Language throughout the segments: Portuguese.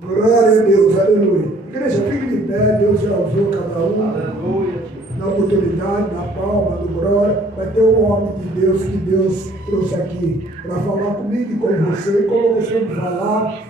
Glória a Deus, aleluia. Igreja, fique de pé, Deus já usou cada um. Aleluia. Na oportunidade, na palma do glória, vai ter um homem de Deus que Deus trouxe aqui para falar comigo e com você, como eu costumo falar.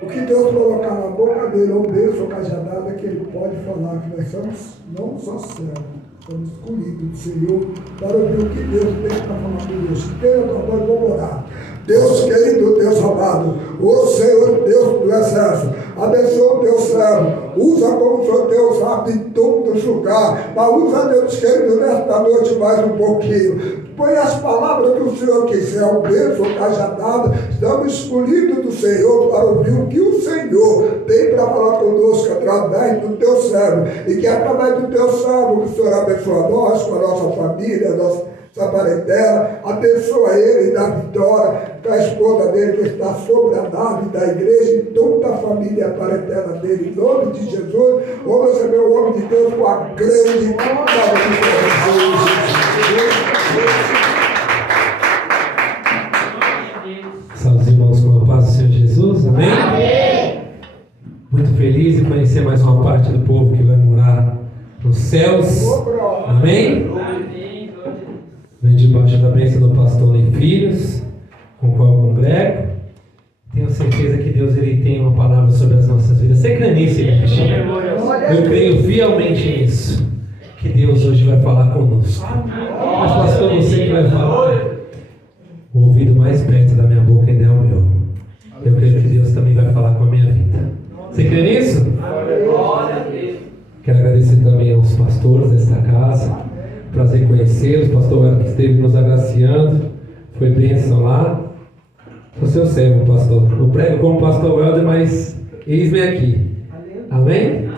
O que Deus colocar na boca dele, ou bênção ou cajadada, que ele pode falar, que nós somos não só servos, somos escolhidos do Senhor para ouvir o que Deus tem para falar conosco. Queira agora, vamos orar. Deus querido, Deus amado, o Senhor Deus do exército, abençoa o teu servo, usa como o Senhor Deus sabe em todo lugar, mas usa, Deus querido, nesta noite mais um pouquinho. Põe as palavras que o Senhor quiser, o beijo, o cajadada, estamos escolhidos do Senhor para ouvir o que o Senhor tem para falar conosco através do teu servo, e que através do teu servo o Senhor abençoa nós, com a nossa família, nossa parentela, abençoa ele e dá vitória para a esposa dele que está sobre a nave da igreja e toda a família parentela dele, em nome de Jesus. Vamos receber o homem de Deus com a grande palavra de Jesus. Salve os irmãos com a paz do Senhor Jesus, amém? Amém. Muito feliz de conhecer mais uma parte do povo que vai morar nos céus, amém? Vem debaixo da bênção do pastor e filhos, com o qual eu congrego. Tenho certeza que Deus ele tem uma palavra sobre as nossas vidas. Você crê nisso, igreja? Eu creio fielmente nisso, que Deus hoje vai falar conosco. Mas pastor, você que vai falar, o ouvido mais perto da minha boca ainda é o meu. Eu creio que Deus também vai falar com a minha vida. Você crê nisso? Quero agradecer também aos pastores desta casa. Prazer conhecê-los, pastor Helder que esteve nos agraciando, foi bênção lá. Sou seu servo, pastor. Eu prego como pastor Helder, mas eis-me aqui. Amém?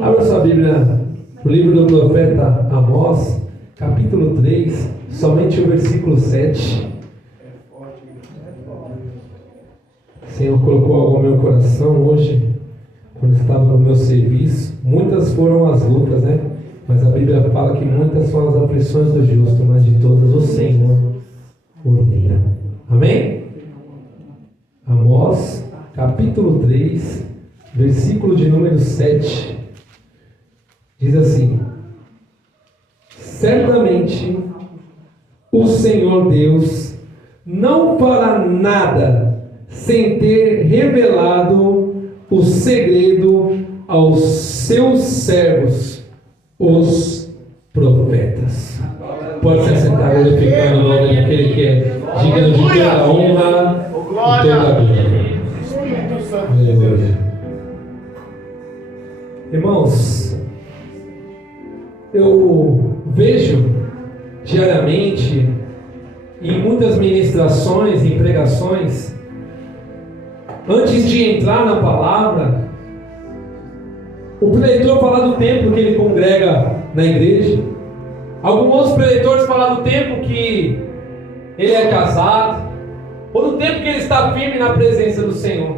Abra sua Bíblia, o livro do profeta Amós, capítulo 3, somente o versículo 7. O Senhor colocou algo no meu coração hoje, quando estava no meu serviço. Muitas foram as lutas, né? Mas a Bíblia fala que muitas são as aflições do justo, mas de todas o Senhor o livra. Amém? Amós, capítulo 3, versículo de número 7. Diz assim: certamente o Senhor Deus não fará nada sem ter revelado o segredo aos seus servos, os profetas. Pode se assentar, glorificando o nome daquele que é digno de toda a honra e toda a glória. Aleluia. Irmãos, eu vejo diariamente em muitas ministrações, em pregações, antes de entrar na palavra, o preleitor fala do tempo que ele congrega na igreja. Alguns outros preleitores falam do tempo que ele é casado, ou do tempo que ele está firme na presença do Senhor,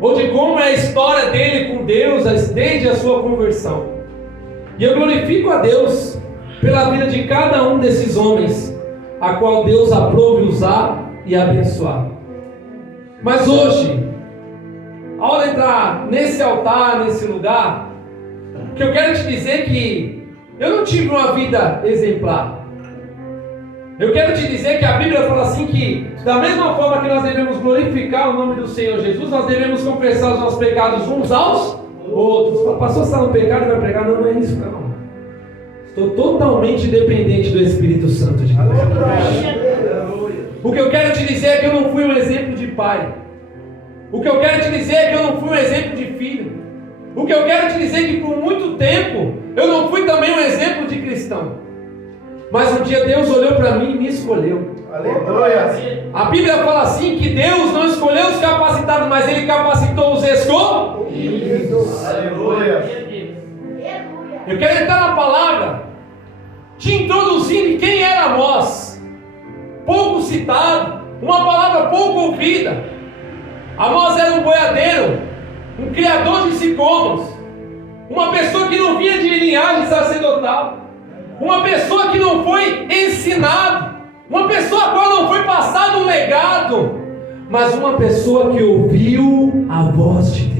ou de como é a história dele com Deus desde a sua conversão. E eu glorifico a Deus pela vida de cada um desses homens, a qual Deus aprove usar e abençoar. Mas hoje, ao entrar nesse altar, nesse lugar, que eu quero te dizer que eu não tive uma vida exemplar. Eu quero te dizer que a Bíblia fala assim que, da mesma forma que nós devemos glorificar o nome do Senhor Jesus, nós devemos confessar os nossos pecados uns aos outros. O pastor está no pecado e vai pregar, não é isso, não. Estou totalmente dependente do Espírito Santo de Deus. O que eu quero te dizer é que eu não fui um exemplo de pai. O que eu quero te dizer é que eu não fui um exemplo de filho. O que eu quero te dizer é que por muito tempo eu não fui também um exemplo de cristão. Mas um dia Deus olhou para mim e me escolheu. Aleluia. A Bíblia fala assim que Deus não escolheu os capacitados, mas Ele capacitou os escolhidos. Aleluia. Eu quero entrar na palavra, te introduzindo quem era Amós. Pouco citado, uma palavra pouco ouvida. Amós era um boiadeiro, um criador de sicômoros, uma pessoa que não vinha de linhagem sacerdotal, uma pessoa que não foi ensinado, uma pessoa a qual não foi passado um legado, mas uma pessoa que ouviu a voz de Deus.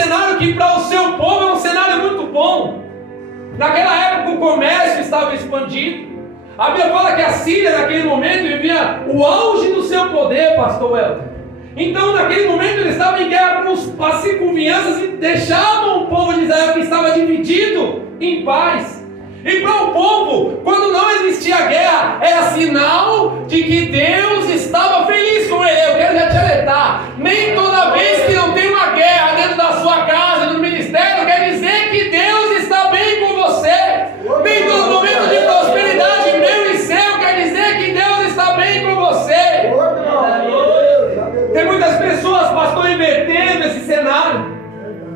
cenário que para o seu povo é um cenário muito bom. Naquela época o comércio estava expandido. A Bíblia fala que a Síria naquele momento vivia o auge do seu poder, pastor Welton. Então naquele momento eles estavam em guerra com as circunvizinhanças e deixavam o povo de Israel que estava dividido em paz. E para o povo, quando não existia guerra, era sinal de que Deus estava feliz com ele. Eu quero já te alertar, nem toda vez que não tem uma guerra dentro da sua casa, no ministério, quer dizer que Deus está bem com você. Nem todo momento de prosperidade meu e seu quer dizer que Deus está bem com você. Tem muitas pessoas, pastor, invertendo esse cenário.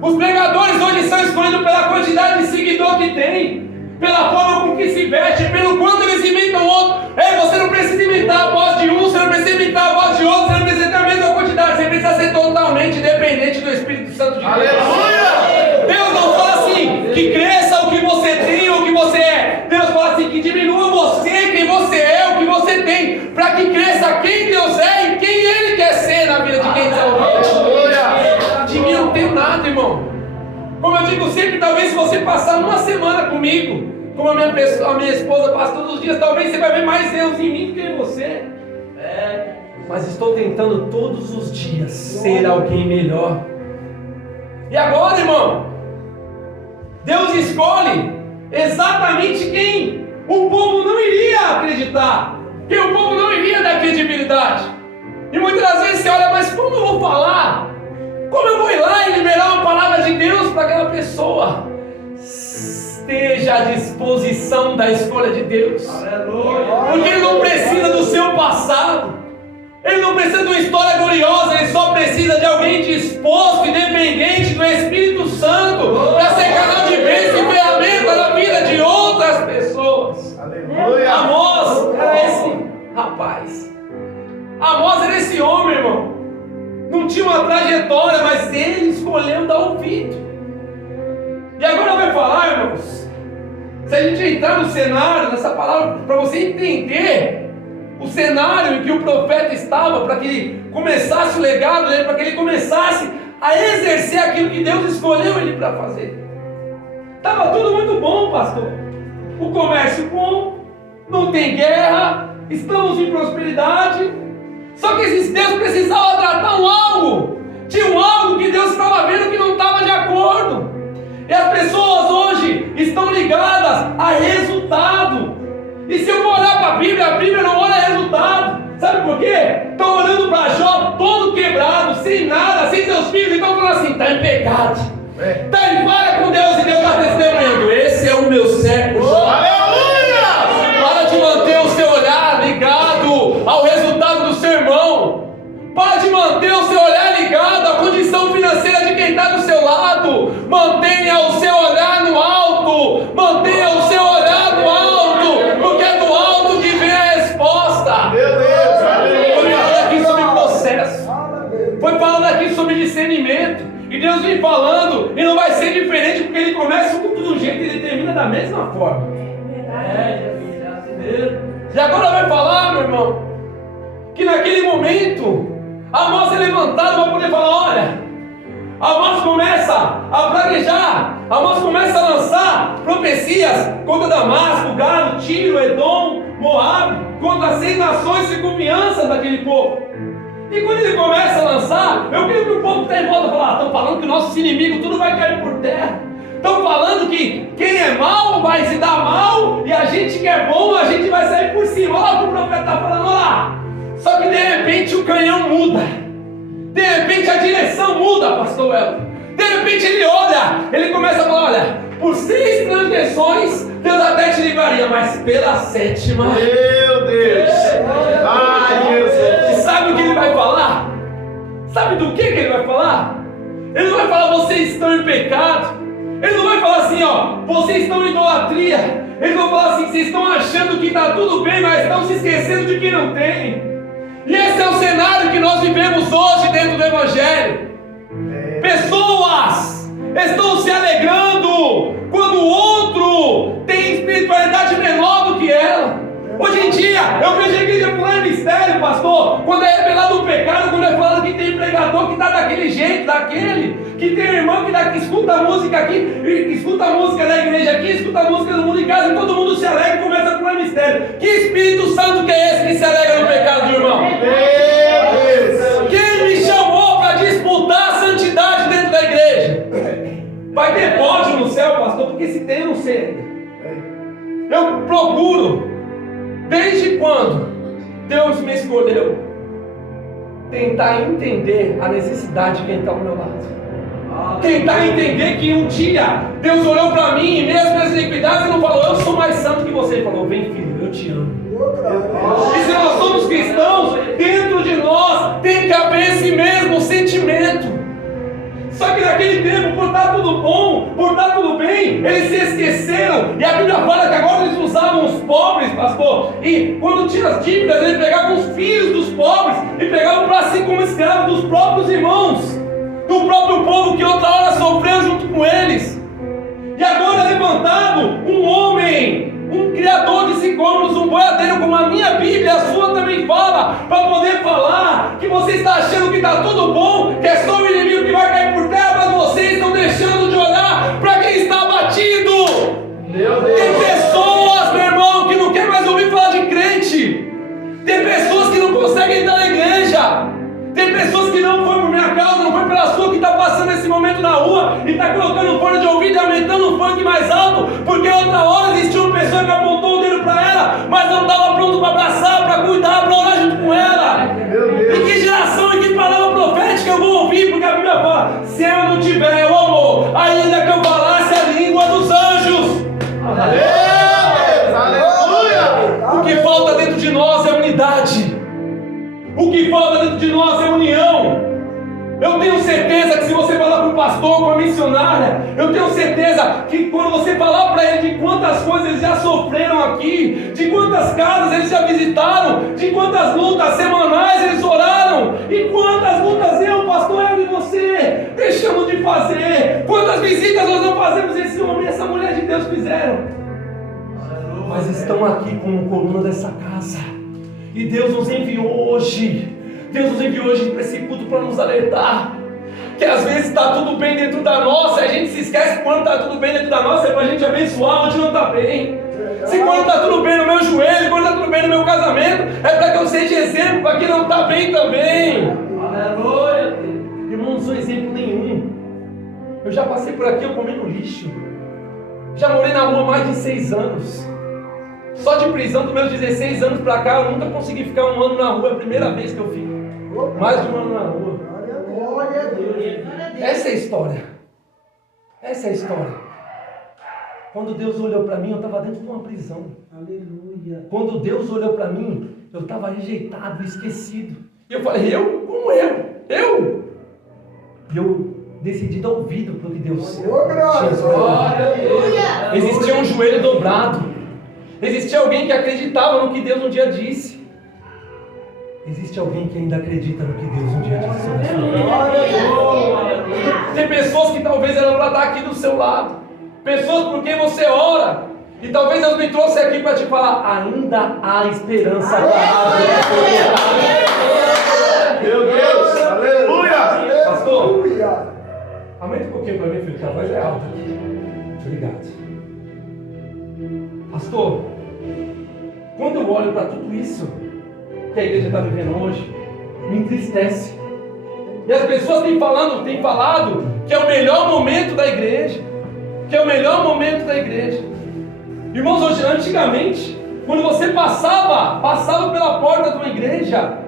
Os pregadores hoje são escolhidos pela quantidade de seguidor que tem, pela forma com que se veste, pelo quanto eles imitam o outro. Você não precisa imitar a voz de um, você não precisa imitar a voz de outro, você não precisa ter a mesma quantidade, você precisa ser totalmente dependente do Espírito Santo de Deus. Aleluia! Deus não fala assim, que cresça o que você tem ou o que você é. Deus fala assim, que diminua você, quem você é, o que você tem, para que cresça quem Deus é e quem Ele quer ser na vida de quem está ouvindo. De mim não tem nada, irmão. Como eu digo sempre, talvez se você passar uma semana comigo, como a minha esposa passa todos os dias, talvez você vai ver mais Deus em mim do que em você. Mas estou tentando todos os dias ser alguém melhor. E agora, irmão, Deus escolhe exatamente quem o povo não iria acreditar, quem o povo não iria dar credibilidade. E muitas das vezes você olha, mas como eu vou falar? Como eu vou ir lá e liberar uma palavra de Deus para aquela pessoa? Esteja à disposição da escolha de Deus. Porque Ele não precisa do seu passado. Ele não precisa de uma história gloriosa. Ele só precisa de alguém disposto e dependente do Espírito Santo para ser canal de bênção e ferramenta na vida de outras pessoas. Amós era esse rapaz. Amós era esse homem, irmão. Não tinha uma trajetória, mas ele escolheu dar ouvido. E agora vai falar, irmãos, se a gente entrar no cenário, nessa palavra, para você entender o cenário em que o profeta estava, para que ele começasse o legado dele, para que ele começasse a exercer aquilo que Deus escolheu ele para fazer. Estava tudo muito bom, pastor. O comércio bom, não tem guerra, estamos em prosperidade. Só que esses Deus precisava tratar um algo. Tinha um algo que Deus estava vendo que não estava de acordo. E as pessoas hoje estão ligadas a resultado. E se eu for olhar para a Bíblia não olha resultado. Sabe por quê? Estão olhando para Jó todo quebrado, sem nada, sem seus filhos. Então falando assim, está em pecado. Está em falha com Deus e Deus está testemunhando. Esse é o meu servo Jó. Aleluia! Para de manter o seu olhar ligado ao resultado do seu irmão. Para de manter o seu olhar ligado à condição financeira de quem está do seu lado. Mantenha o seu olhar no alto. Mantenha o seu olhar no alto. Porque é do alto que vem a resposta. Meu Deus! Foi falando aqui sobre processo. Foi falando aqui sobre discernimento. E Deus vem falando. E não vai ser diferente porque Ele começa com tudo um jeito e Ele termina da mesma forma. E agora vai falar, meu irmão, que naquele momento Amós é levantado para poder falar, olha, Amós começa a praguejar, Amós começa a lançar profecias contra Damasco, Gado, Tiro, Edom, Moabe, contra as 6 nações circunvizinhanças daquele povo. E quando ele começa a lançar, eu queria que o povo que está em volta falar, estão falando que nossos inimigos tudo vai cair por terra. Estão falando que quem é mal vai se dar mal e a gente que é bom, a gente vai sair por cima. Olha o que o profeta está falando lá. Só que de repente o canhão muda. De repente a direção muda, pastor Welton. De repente ele olha, ele começa a falar, olha, por 6 transgressões Deus até te livraria, mas pela 7ª... Meu Deus! Ai, Jesus! E sabe o que ele vai falar? Sabe do que ele vai falar? Ele não vai falar, vocês estão em pecado. Ele não vai falar assim, ó, vocês estão em idolatria. Ele vai falar assim, vocês estão achando que está tudo bem, mas estão se esquecendo de que não tem. E esse é o cenário que nós vivemos hoje dentro do Evangelho. Pessoas estão se alegrando quando o outro tem espiritualidade menor do que ela. Hoje em dia, eu vejo a igreja pular em mistério, pastor, quando é revelado o pecado, quando é falado que tem pregador pessoa que está daquele jeito, daquele, que tem um irmão que escuta a música aqui, escuta a música da igreja aqui, escuta a música do mundo em casa e todo mundo se alegra e começa a pular mistério. Que Espírito Santo que é esse que se alegra no pecado do irmão? Quem me chamou para disputar a santidade dentro da igreja? Vai ter pódio no céu, pastor? Porque se tem, eu não sei. Eu procuro, desde quando Deus me escolheu, tentar entender a necessidade de quem está ao meu lado. Tentar entender que um dia Deus olhou para mim e mesmo as iniquidades, Ele não falou, eu sou mais santo que você. Ele falou, vem filho, eu te amo. E se nós somos cristãos, dentro de nós tem que haver esse mesmo sentimento. Só que naquele tempo, por estar tudo bom, por estar tudo bem, eles se esqueceram. E a Bíblia fala que agora eles usavam os pobres, pastor. E quando tinha as dívidas, eles pegavam os filhos dos pobres e pegavam para si como escravos dos próprios irmãos, do próprio povo que outra hora sofreu junto com eles. E agora é levantado um homem, um criador de sicômoros, um boiadeiro, como a minha Bíblia, a sua também fala, para poder falar que você está achando que está tudo bom, que é só o inimigo que vai cair por terra, mas vocês estão deixando de olhar para quem está abatido. Tem pessoas, meu irmão, que não quer mais ouvir falar de crente. Tem pessoas que não conseguem entrar na igreja. Tem pessoas que não foi por minha causa, não foi pela sua, que está passando esse momento na rua e está colocando fone de ouvido e aumentando o funk mais alto, porque outra hora existiu uma pessoa que apontou o dedo para ela, mas não estava pronto para abraçar, para cuidar, para orar junto com ela. E que geração e que palavra profética eu vou ouvir? Porque a Bíblia fala, se eu não tiver o amor, ainda que eu falasse a língua dos anjos. Aleluia! O que falta dentro de nós é unidade. O que falta dentro de nós é união. Eu tenho certeza que se você falar para o pastor, com a missionária, eu tenho certeza que quando você falar para ele de quantas coisas eles já sofreram aqui, de quantas casas eles já visitaram, de quantas lutas semanais eles oraram, e quantas lutas eu, pastor, eu e você deixamos de fazer, quantas visitas nós não fazemos esse homem e essa mulher de Deus fizeram, mas estão aqui como coluna dessa casa. E Deus nos enviou hoje para esse culto para nos alertar que às vezes está tudo bem dentro da nossa, a gente se esquece que quando está tudo bem dentro da nossa é para a gente abençoar onde não está bem. Se quando está tudo bem no meu joelho, quando está tudo bem no meu casamento, é para que eu seja exemplo para quem não está bem também. Aleluia. Irmão, não sou exemplo nenhum. Eu já passei por aqui, eu comi no lixo. Já morei na rua mais de 6 anos. Só de prisão dos meus 16 anos para cá, eu nunca consegui ficar 1 ano na rua, é a primeira vez que eu fico. Mais de 1 ano na rua. Essa é a história. Essa é a história. Quando Deus olhou para mim, eu estava dentro de uma prisão. Aleluia. Quando Deus olhou para mim, eu estava rejeitado, esquecido. E eu falei, eu? Como eu? Eu? E eu decidi dar ouvido para o que Deus tinha. Existia um joelho dobrado. Existia alguém que acreditava no que Deus um dia disse. Existe alguém que ainda acredita no que Deus um dia disse. Tem pessoas que talvez eram para estar aqui do seu lado. Pessoas por quem você ora. E talvez Deus me trouxe aqui para te falar, ainda há esperança para meu Deus, aleluia. Pastor, aumenta um pouquinho para mim, filho, que a voz é alta. Obrigado. Pastor, quando eu olho para tudo isso que a igreja está vivendo hoje, me entristece. E as pessoas têm falado que é o melhor momento da igreja. Que é o melhor momento da igreja. Irmãos, hoje, antigamente, quando você passava pela porta de uma igreja,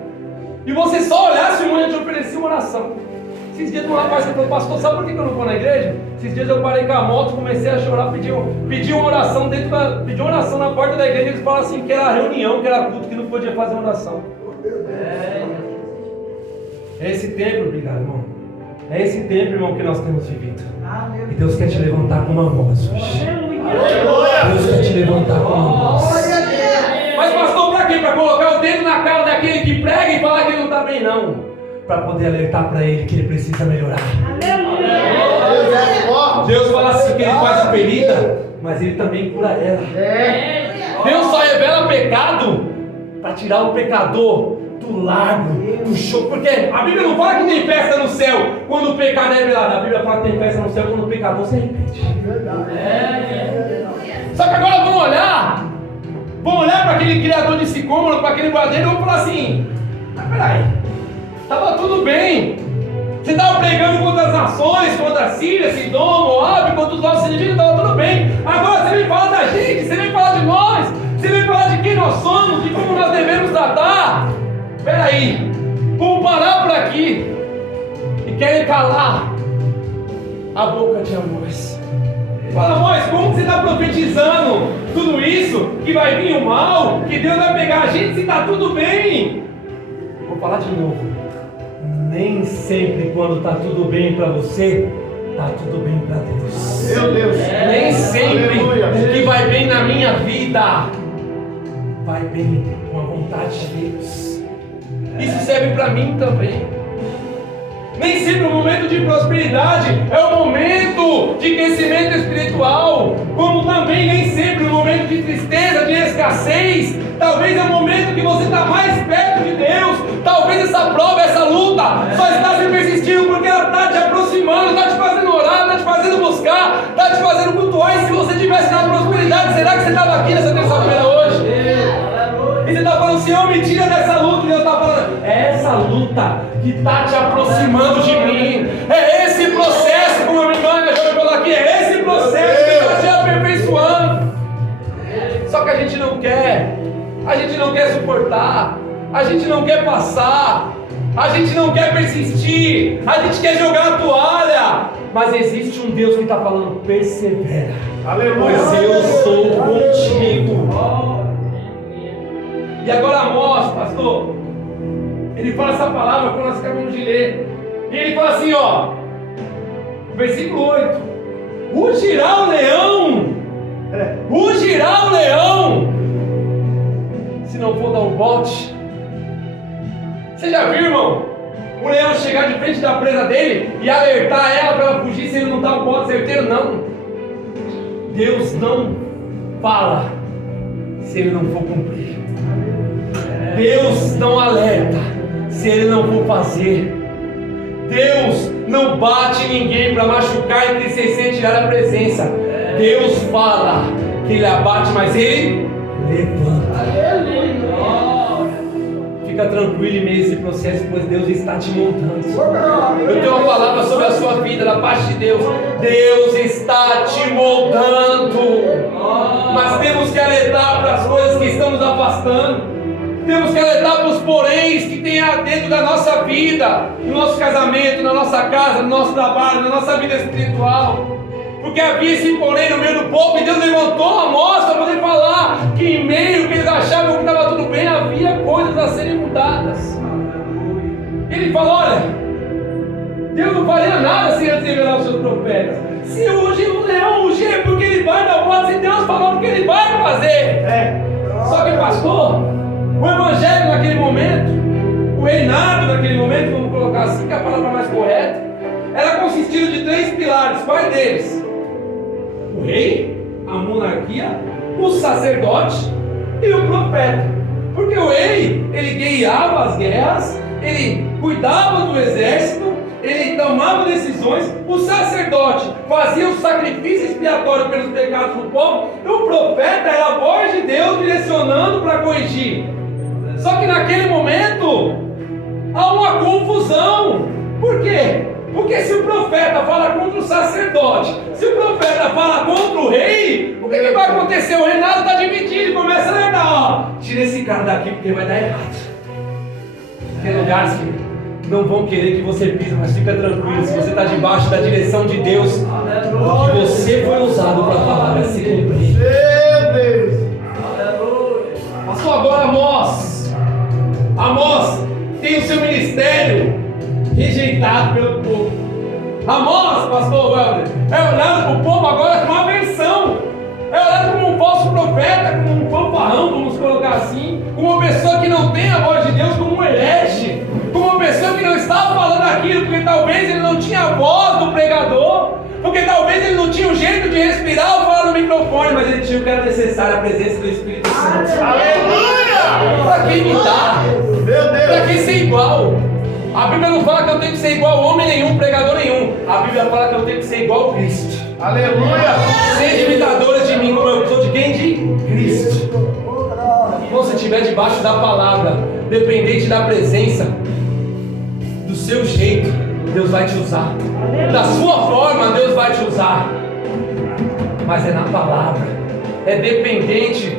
e você só olhasse, o irmão ia te oferecer uma oração. Esses dias um rapaz falou, pastor, sabe por que eu não vou na igreja? Esses dias eu parei com a moto, comecei a chorar, pedi uma oração pedi uma oração na porta da igreja, e eles falaram assim, que era reunião, que era culto, que não podia fazer uma oração. É esse tempo, obrigado, irmão. É esse tempo, irmão, que nós temos vivido. E Deus quer te levantar com uma voz hoje. Deus quer te levantar com uma voz. Mas pastor, para quê? Para colocar o dedo na cara daquele que prega e falar que ele não está bem, não. Para poder alertar para ele que ele precisa melhorar. Deus fala assim que ele faz ferida, mas ele também cura ela. Deus só revela pecado para tirar o pecador do lago, do show, porque a Bíblia não fala que tem festa no céu quando o pecado é revelado, a Bíblia fala que tem festa no céu quando o pecador se arrepende. Só que agora vamos olhar para aquele criador de sicômoro, para aquele guardeiro, e vamos falar assim: mas peraí, estava tudo bem, você estava pregando contra as nações, contra a Síria, Sidom, Moab, contra os nossos inimigos, estava tudo bem, agora você vem falar da gente, você vem falar de nós, você vem falar de quem nós somos, de como nós devemos tratar. Peraí, vamos parar por aqui. E querem calar a boca de Amós. Fala, Amós, como você está profetizando tudo isso? Que vai vir o mal, que Deus vai pegar a gente se está tudo bem. Vou falar de novo. Nem sempre quando está tudo bem para você, está tudo bem para Deus. Meu Deus. Nem sempre Aleluia. o que vai bem na minha vida vai bem com a vontade de Deus. Isso serve para mim também. Nem sempre o momento de prosperidade é o momento de crescimento espiritual, como também nem sempre o momento de tristeza, de escassez. Talvez é o momento que você está mais perto de Deus. Talvez essa prova, essa luta só está se persistindo porque ela está te aproximando, está te fazendo orar, está te fazendo buscar, está te fazendo cultuar. E se você tivesse na prosperidade, será que você estava aqui nessa terça-feira hoje? E você está falando, Senhor, me tira dessa luta. E Deus está falando, é essa luta que está te aproximando de mim. É esse processo, como a minha irmã já falou aqui, é esse processo que está te aperfeiçoando. Só que a gente não quer suportar, a gente não quer passar, a gente não quer persistir, a gente quer jogar a toalha. Mas existe um Deus que está falando, persevera, pois eu sou contigo. E agora Amós, pastor, ele fala essa palavra quando nós acabamos de ler. E ele fala assim, ó, versículo 8: rugirá o leão, se não for dar um bote. Você já viu, irmão, o leão chegar de frente da presa dele e alertar ela para ela fugir se ele não dá um bote certeiro? Não. Deus não fala se ele não for cumprir. Deus não alerta se ele não for fazer. Deus não bate ninguém para machucar, entristecer e tirar a presença. Deus fala que ele abate, mas ele levanta. Fica tranquilo em meio a esse processo, pois Deus está te montando. Eu tenho uma palavra sobre a sua vida da parte de Deus. Deus está te moldando. Mas temos que alertar para as coisas que estão nos afastando. Temos que alertar para os poréns que tem dentro da nossa vida, no nosso casamento, na nossa casa, no nosso trabalho, na nossa vida espiritual. Porque havia esse porém no meio do povo, e Deus levantou Amós para poder falar que em meio que eles achavam que estava tudo bem, havia coisas a serem mudadas. Ele falou, olha, Deus não faria nada sem antes revelar os seus profetas. Se hoje o leão rugir é porque ele vai dar voz, se Deus falou porque ele vai fazer. Só que pastor, o evangelho naquele momento, o reinado naquele momento, vamos colocar assim, que é a palavra mais correta, era consistido de 3 pilares. Quais deles? O rei, a monarquia, o sacerdote e o profeta. Porque o rei, ele guiava as guerras, ele cuidava do exército, ele tomava decisões. O sacerdote fazia o sacrifício expiatório pelos pecados do povo. E o profeta era a voz de Deus direcionando para corrigir. Só que naquele momento há uma confusão. Por quê? Porque se o profeta fala contra o sacerdote, se o profeta fala contra o rei, o que vai acontecer? O reinado está dividido, começa a alertar, ó, tira esse cara daqui porque vai dar errado. Tem lugares que não vão querer que você pise, mas fica tranquilo, se você está debaixo da direção de Deus, o que você foi usado para falar vai se cumprir. Meu Deus! Passou agora Amós tem o seu ministério rejeitado pelo povo. Amós, pastor Welder, é olhado para o povo agora com uma aversão. É olhado como um falso profeta, como um fanfarrão, vamos colocar assim, como uma pessoa que não tem a voz de Deus, como um herege, como uma pessoa que não estava falando aquilo, porque talvez ele não tinha a voz do pregador, porque talvez ele não tinha o jeito de respirar ou falar no microfone, mas ele tinha o que era necessário, a presença do Espírito Santo. Aleluia! Para quem me dá? Para que ser igual? A Bíblia não fala que eu tenho que ser igual a homem nenhum, pregador nenhum. A Bíblia fala que eu tenho que ser igual a Cristo. Aleluia! Sejam imitadores de mim, como eu sou de quem? De Cristo. Então, se estiver debaixo da palavra, dependente da presença, do seu jeito, Deus vai te usar. Da sua forma, Deus vai te usar. Mas é na palavra. É dependente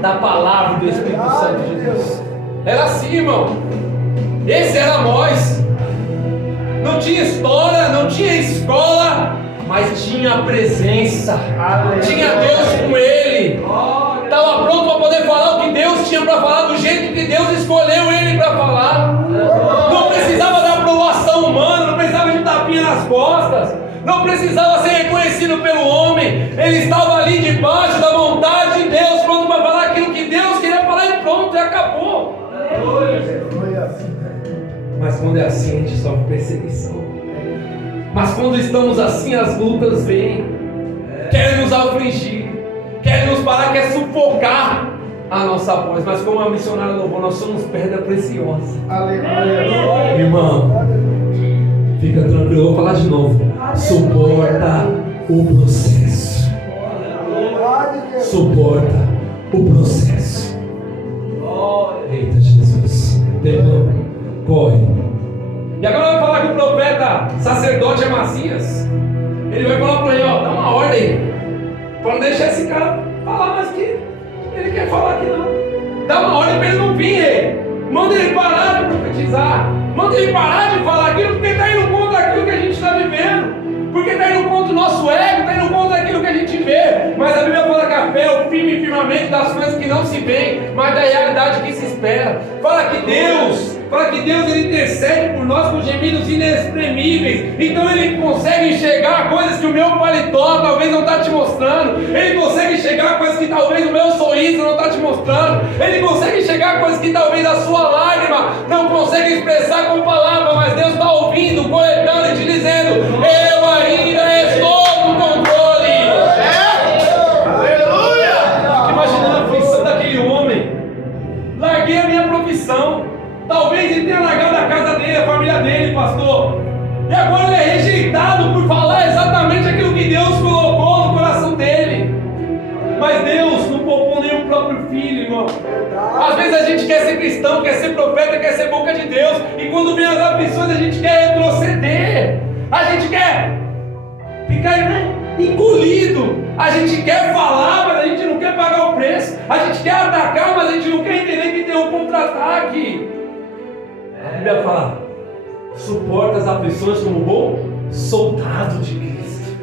da palavra do Espírito Santo de Deus. Era assim, irmão. Esse era Amós. Não tinha história, não tinha escola, mas tinha a presença. Tinha Deus com ele. Estava pronto para poder falar o que Deus tinha para falar, do jeito que Deus escolheu ele para falar. Não precisava da aprovação humana, não precisava de tapinha nas costas, não precisava ser reconhecido pelo homem. Ele estava ali debaixo da vontade de Deus, pronto para falar aquilo que Deus queria falar, e pronto, e acabou. Mas quando é assim, a gente sofre perseguição. Mas quando estamos assim, as lutas vêm, querem nos afligir, querem nos parar, querem sufocar a nossa voz. Mas como a missionária louvou, nós somos pedra preciosa. Aleluia! Irmão, fica tranquilo, eu vou falar de novo. Suporta o processo. Suporta o processo. Eita Jesus, tempo corre. E agora vai falar com o profeta sacerdote Amazias. Ele vai falar para ele, ó, dá uma ordem para não deixar esse cara falar mais que ele quer falar aqui não. Dá uma ordem para ele não vir. Manda ele parar de profetizar. Manda ele parar de falar aquilo, porque está indo contra aquilo que a gente está vivendo. Porque está indo contra o nosso ego, está indo contra aquilo que a gente vê. Mas a Bíblia fala que a fé é o firme firmamento das coisas que não se veem, mas da realidade que se espera. Fala que Deus ele intercede por nós com gemidos inexprimíveis. Então ele consegue enxergar coisas que o meu paletó talvez não está te mostrando. Ele consegue enxergar coisas que talvez o meu sorriso não está te mostrando. Ele consegue enxergar coisas que talvez a sua lágrima não consegue expressar com palavras. Mas Deus está ouvindo, coletando e te dizendo: eu ainda estou no controle. Aleluia! Fico imaginando a aflição daquele homem. Larguei a minha profissão. Talvez ele tenha largado a casa dele, a família dele, pastor. E agora ele é rejeitado por falar exatamente aquilo que Deus colocou no coração dele. Mas Deus não poupou nem o próprio filho, irmão. Às vezes a gente quer ser cristão, quer ser profeta, quer ser boca de Deus. E quando vem as aflições a gente quer retroceder. A gente quer ficar engolido. A gente quer falar, mas a gente não quer pagar o preço. A gente quer atacar, mas a gente não quer entender que tem um contra-ataque. A Bíblia fala: suporta as aflições como bom soldado de Cristo.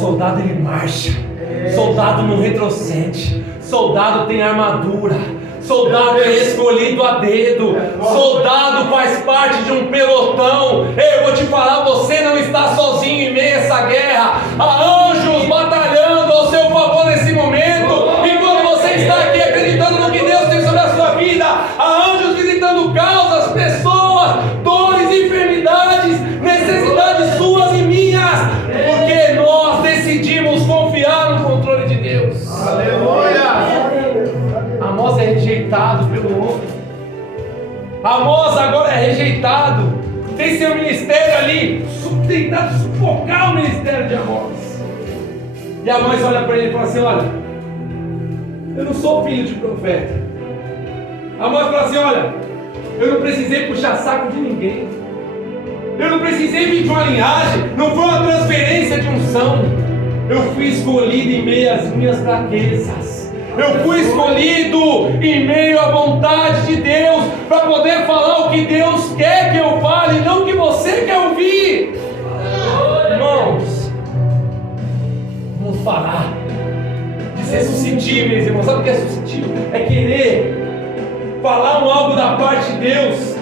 Soldado ele marcha. Soldado não retrocede. Soldado tem armadura. Soldado é escolhido a dedo. Soldado faz parte de um pelotão. Eu vou te falar, você não está sozinho em meio a essa guerra. Há anjos batalhando ao seu favor nesse momento. E quando você está aqui acreditando no que Deus tem sobre a sua vida, há anjos visitando causas, pessoas, dores, enfermidades, necessidades suas e minhas, porque nós decidimos confiar no controle de Deus. Aleluia! Amós é rejeitado pelo homem. Amós agora é rejeitado. Tem seu ministério ali, tentado sufocar o ministério de Amós. E Amós olha para ele e fala assim: olha, eu não sou filho de profeta. Amós fala assim: olha, eu não precisei puxar saco de ninguém. Eu não precisei vir de uma linhagem. Não foi uma transferência de unção. Eu fui escolhido em meio às minhas fraquezas. Eu fui escolhido em meio à vontade de Deus para poder falar o que Deus quer que eu fale, não o que você quer ouvir. Irmãos, vamos parar de ser suscetíveis, irmãos. Sabe o que é suscetível? É querer falar algo da parte de Deus,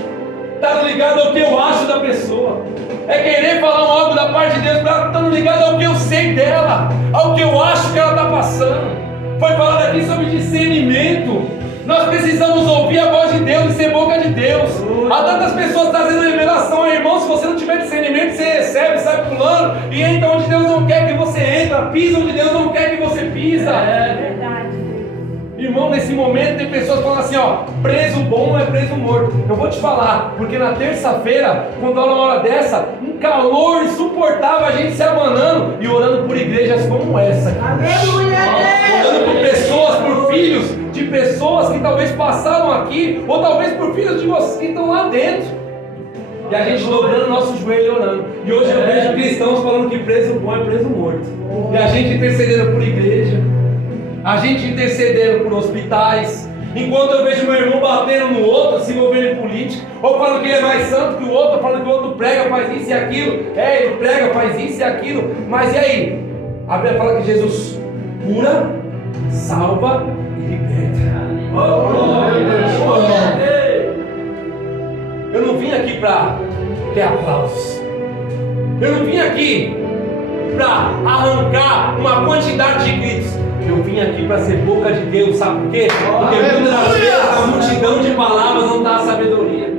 tá ligado ao que eu acho da pessoa. É querer falar algo da parte de Deus, tá ligado ao que eu sei dela, ao que eu acho que ela está passando. Foi falado aqui sobre discernimento. Nós precisamos ouvir a voz de Deus e ser boca de Deus. Há tantas pessoas trazendo revelação, irmão. Se você não tiver discernimento, você recebe, sai pulando e entra onde Deus não quer que você entra, pisa onde Deus não quer que você pisa. É verdade. Irmão, nesse momento tem pessoas falando assim, ó, preso bom é preso morto. Eu vou te falar, porque na terça-feira, quando dá uma hora dessa, um calor insuportável, a gente se abanando e orando por igrejas como essa. Aleluia! Orando por pessoas, por filhos de pessoas que talvez passaram aqui, ou talvez por filhos de vocês que estão lá dentro. E a gente dobrando nosso joelho orando. E hoje eu vejo cristãos falando que preso bom é preso morto. E a gente intercedendo por igreja, a gente intercedendo por hospitais, enquanto eu vejo meu irmão batendo no outro, se envolvendo em política, ou falando que ele é mais santo que o outro, falando que o outro prega, faz isso e aquilo. Ele prega, faz isso e aquilo. Mas e aí? A Bíblia fala que Jesus cura, salva e liberta. Eu não vim aqui para ter aplausos. Eu não vim aqui para arrancar uma quantidade de gritos. Eu vim aqui para ser boca de Deus, sabe por quê? Porque muitas das vezes a multidão de palavras não dá sabedoria.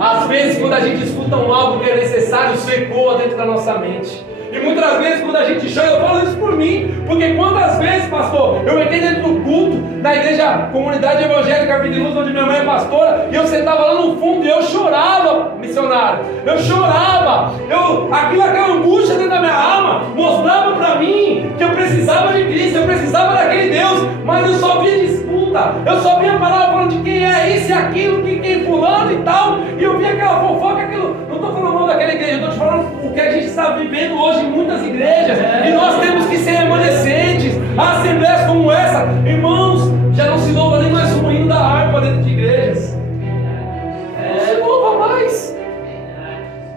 Às vezes, quando a gente escuta algo que é necessário, isso ecoa dentro da nossa mente. E muitas vezes, quando a gente chora, eu falo isso por mim, porque quantas vezes, pastor, eu entrei dentro do culto, na igreja, comunidade evangélica Vida e Luz, onde minha mãe é pastora, e eu sentava lá no fundo e eu chorava, missionário. Eu chorava, aquela angústia dentro da minha alma mostrava para mim que eu precisava de Cristo, eu precisava daquele Deus, mas eu só via disputa, eu só via a palavra falando de quem é isso e aquilo, quem fulano e tal, e eu via aquela fofoca, aquilo. Não estou falando mal daquela igreja, eu estou te falando o que a gente está vivendo hoje em muitas igrejas, e nós temos que ser remanescentes. Assembleias como essa, irmãos, já não se louva nem mais o hino da harpa dentro de igrejas, não se louva mais.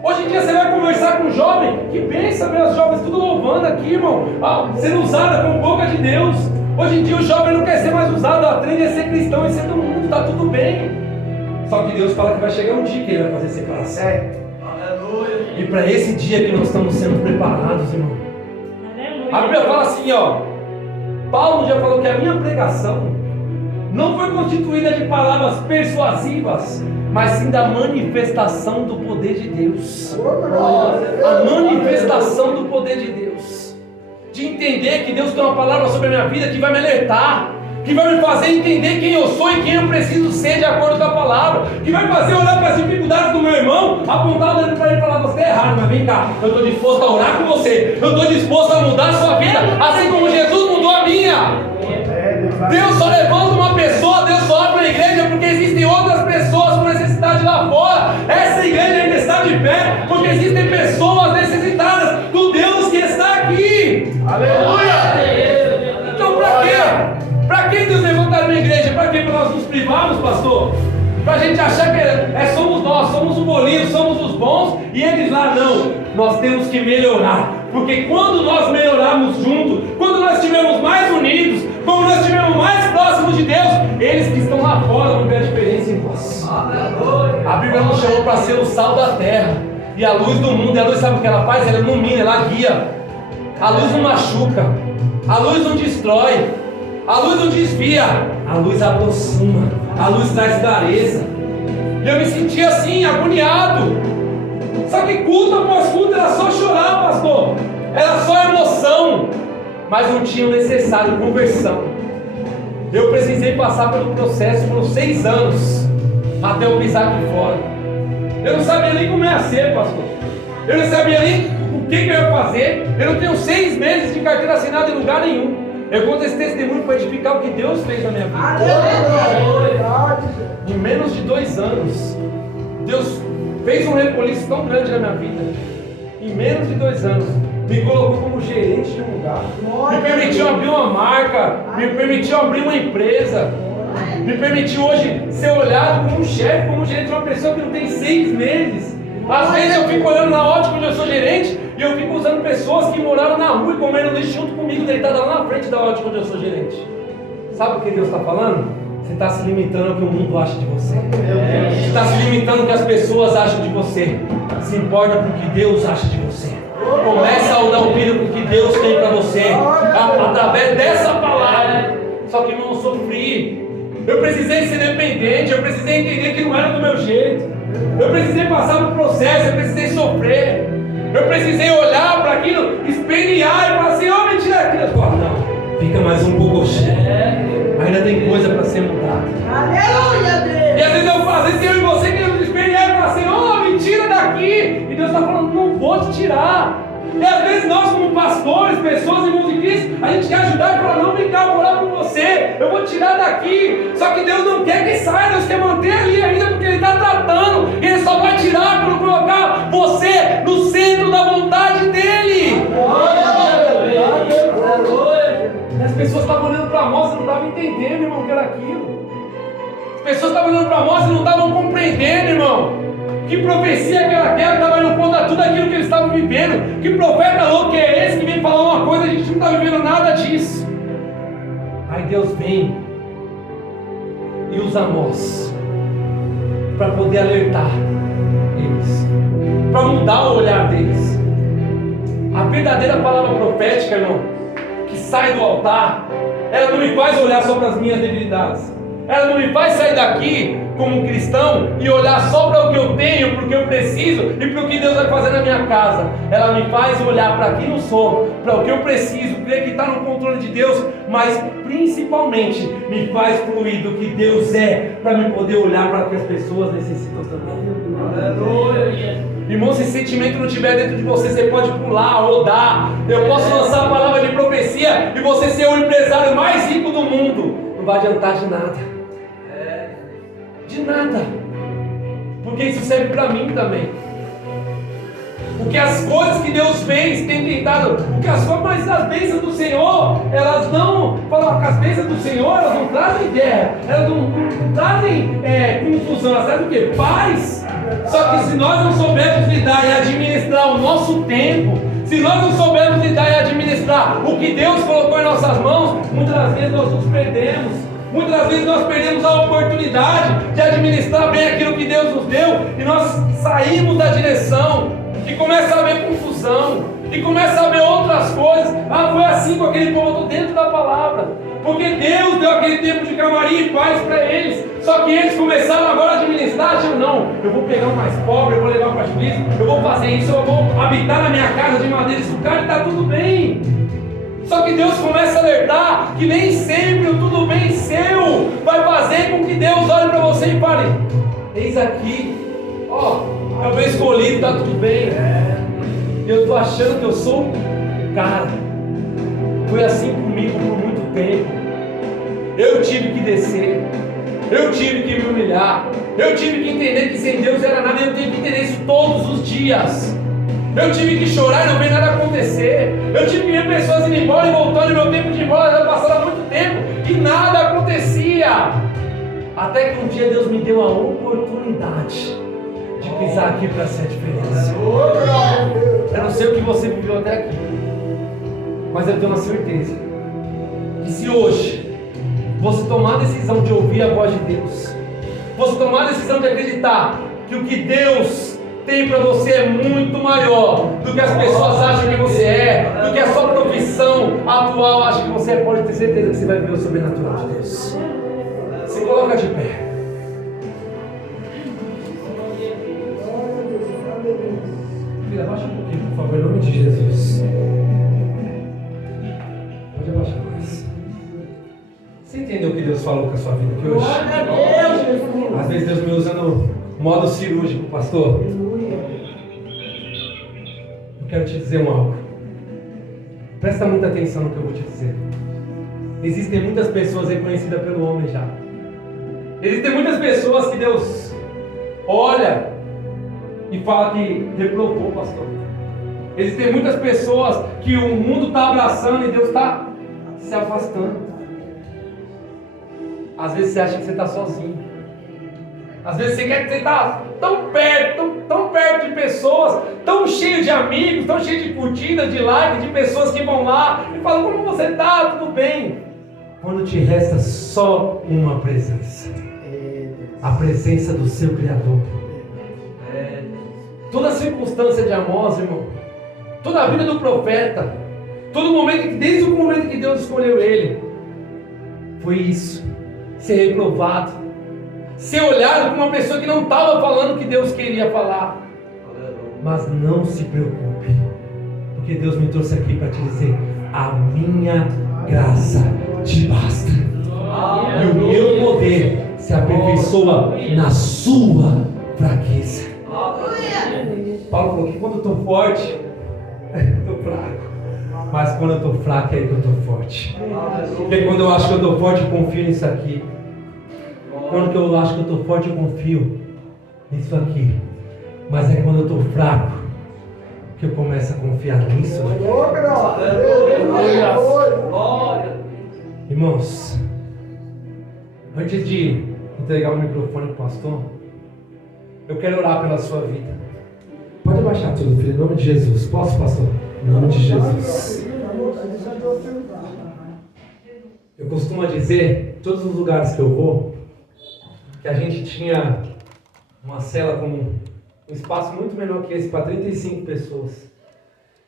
Hoje em dia você vai conversar com um jovem, que pensa, meus jovens, tudo louvando aqui, irmão, sendo usada como boca de Deus. Hoje em dia o jovem não quer ser mais usado, a trend é ser cristão e ser do mundo, está tudo bem. Só que Deus fala que vai chegar um dia que Ele vai fazer separação. E para esse dia que nós estamos sendo preparados, irmão. A Bíblia fala assim, ó. Paulo já falou que a minha pregação não foi constituída de palavras persuasivas, mas sim da manifestação do poder de Deus. A manifestação do poder de Deus. De entender que Deus tem uma palavra sobre a minha vida que vai me alertar, que vai me fazer entender quem eu sou e quem eu preciso ser de acordo com a palavra, que vai fazer olhar para as dificuldades do meu irmão, apontar o dedo para ele e falar: você está errado, mas vem cá, eu estou disposto a orar com você, eu estou disposto a mudar a sua vida, assim como Jesus mudou a minha. Deus só levanta uma pessoa, Deus só abre uma igreja porque existem outras pessoas com necessidade lá fora. Essa igreja ainda está de pé porque existem pessoas necessitadas do Deus que está aqui. Aleluia! Então para quê? Para que Deus levantar uma igreja? Para que? Para nós nos privarmos, pastor? Para a gente achar que somos nós, somos o bolinho, somos os bons e eles lá não. Nós temos que melhorar, porque quando nós melhorarmos juntos, quando nós estivermos mais unidos, quando nós estivermos mais próximos de Deus, eles que estão lá fora vão ver a diferença em nós. A Bíblia nos chamou para ser o sal da terra e a luz do mundo. E a luz, sabe o que ela faz? Ela ilumina, ela guia. A luz não machuca, a luz não destrói, a luz não desvia, a luz aproxima, a luz traz clareza. E eu me sentia assim, agoniado. Só que culto após culto era só chorar, pastor. Era só emoção, mas não tinha o necessário, conversão. Eu precisei passar pelo processo por 6 anos até eu pisar aqui fora. Eu não sabia nem como ia ser, pastor. Eu não sabia nem o que eu ia fazer. Eu não tenho 6 meses de carteira assinada em lugar nenhum. Eu conto esse testemunho para edificar o que Deus fez na minha vida. Em menos de 2 anos, Deus fez um repoliço tão grande na minha vida. Em menos de 2 anos, me colocou como gerente de um lugar, me permitiu abrir uma marca, me permitiu abrir uma empresa, me permitiu hoje ser olhado como um chefe, como gerente de uma pessoa que não tem 6 meses. Às vezes eu fico olhando na ótica onde eu sou gerente e eu fico usando pessoas que moraram na rua e comendo lixo junto comigo, deitada lá na frente da ótica onde eu sou gerente. Sabe o que Deus está falando? Você está se limitando ao que o mundo acha de você. Você está se limitando ao que as pessoas acham de você. Se importa com o que Deus acha de você. Começa a dar ouvido com o que Deus tem para você, através dessa palavra. Só que não sofri. Eu precisei ser dependente, eu precisei entender que não era do meu jeito. Eu precisei passar no processo, eu precisei sofrer. Eu precisei olhar para aquilo, espernear e falar assim: ó, mentira aquilo. Não, Fica mais um pouco cheio. Ainda tem coisa para ser mudada. Aleluia, Deus. E às vezes eu e você queremos desesperar e falar, Senhor, me tira daqui. E Deus está falando, não vou te tirar. E às vezes nós, como pastores, pessoas, irmãos de Cristo, a gente quer ajudar e falar, não, vem cá, vou orar por você, eu vou tirar daqui. Só que Deus não quer que saia, Deus quer manter ali ainda, porque Ele está tratando. E Ele só vai tirar quando colocar você no centro da vontade dEle. E as pessoas estavam olhando para Amós e não estavam entendendo, irmão, o que era aquilo. As pessoas estavam olhando para Amós e não estavam compreendendo, irmão. Que profecia aquela guerra estava indo contra tudo aquilo que eles estavam vivendo. Que profeta louco que é esse que vem falar uma coisa, a gente não está vivendo nada disso. Aí Deus vem e usa Amós para poder alertar eles, para mudar o olhar deles. A verdadeira palavra profética, irmão, que sai do altar, ela não me faz olhar só para as minhas debilidades. Ela não me faz sair daqui como cristão e olhar só para o que eu tenho, para o que eu preciso e para o que Deus vai fazer na minha casa. Ela me faz olhar para quem eu sou, para o que eu preciso, crer que está no controle de Deus, mas principalmente me faz fluir do que Deus é, para me poder olhar para o que as pessoas necessitam também. Aleluia. Irmão, se esse sentimento não estiver dentro de você, você pode pular ou dar. Eu posso lançar a palavra de profecia e você ser o empresário mais rico do mundo. Não vai adiantar de nada. De nada. Porque isso serve para mim também. Porque as coisas que Deus fez tem tentado. Mas as bênçãos do Senhor, elas não. Falam que as bênçãos do Senhor, elas não trazem guerra, elas não trazem confusão, elas trazem o quê? Paz. Só que se nós não soubermos lidar e administrar o nosso tempo, se nós não soubermos lidar e administrar o que Deus colocou em nossas mãos, muitas das vezes nós nos perdemos. Muitas das vezes nós perdemos a oportunidade de administrar bem aquilo que Deus nos deu e nós saímos da direção e começa a haver confusão e começa a haver outras coisas. Foi assim com aquele povo dentro da palavra, porque Deus deu aquele tempo de calmaria e paz para eles. Só que eles começaram agora a administrar, tipo, não, eu vou pegar o mais pobre, eu vou levar para juízo, eu vou fazer isso, eu vou habitar na minha casa de madeira estucada e está tudo bem. Só que Deus começa a alertar que nem sempre o tudo bem seu vai fazer com que Deus olhe para você e fale, eis aqui, é o meu escolhido, está tudo bem. Eu estou achando que eu sou o cara. Foi assim comigo por muito tempo. Eu tive que descer, eu tive que me humilhar, eu tive que entender que sem Deus era nada, e eu tenho que entender isso todos os dias. Eu tive que chorar e não ver nada acontecer. Eu tive que ver pessoas indo embora e voltando, e meu tempo de ir embora já passava muito tempo e nada acontecia. Até que um dia Deus me deu a oportunidade de pisar aqui para ser a diferença. Eu não sei o que você viveu até aqui, mas eu tenho uma certeza que se hoje você tomar a decisão de ouvir a voz de Deus, você tomar a decisão de acreditar que o que Deus tem para você é muito maior do que as pessoas acham que você é, do que a sua profissão atual acha que você é, pode ter certeza que você vai viver o sobrenatural de Deus. Se coloca de pé. Filha, abaixa um pouquinho, por favor, em nome de Jesus. Pode abaixar mais. Você entendeu o que Deus falou com a sua vida aqui hoje? Às vezes Deus me usa no modo cirúrgico, pastor. Eu quero te dizer algo. Presta muita atenção no que eu vou te dizer. Existem muitas pessoas reconhecidas pelo homem já. Existem muitas pessoas que Deus olha e fala que reprovou, pastor. Existem muitas pessoas que o mundo está abraçando e Deus está se afastando. Às vezes você acha que você está sozinho. Às vezes você quer que você está tão perto de pessoas, tão cheio de amigos, tão cheio de curtidas, de likes, de pessoas que vão lá e falam, como você está? Tudo bem. Quando te resta só uma presença, a presença do seu Criador. Toda a circunstância de Amós, irmão, toda a vida do profeta, todo momento, desde o momento que Deus escolheu ele, foi isso, ser reprovado, ser olhado como uma pessoa que não estava falando o que Deus queria falar. Mas não se preocupe, porque Deus me trouxe aqui para te dizer, a minha graça te basta. E o meu poder se aperfeiçoa na sua fraqueza. Paulo falou que quando eu estou forte, eu estou fraco. Mas quando eu estou fraco, é aí que eu estou forte. Porque quando eu acho que eu estou forte, eu confio nisso aqui. Quando eu acho que eu estou forte, eu confio nisso aqui. Mas é quando eu estou fraco que eu começo a confiar nisso aqui. Irmãos, antes de entregar o microfone para o pastor, eu quero orar pela sua vida. Pode abaixar tudo, filho, em nome de Jesus. Posso, pastor? Em nome de Jesus. Eu costumo dizer, em todos os lugares que eu vou, que a gente tinha uma cela com um espaço muito menor que esse, para 35 pessoas.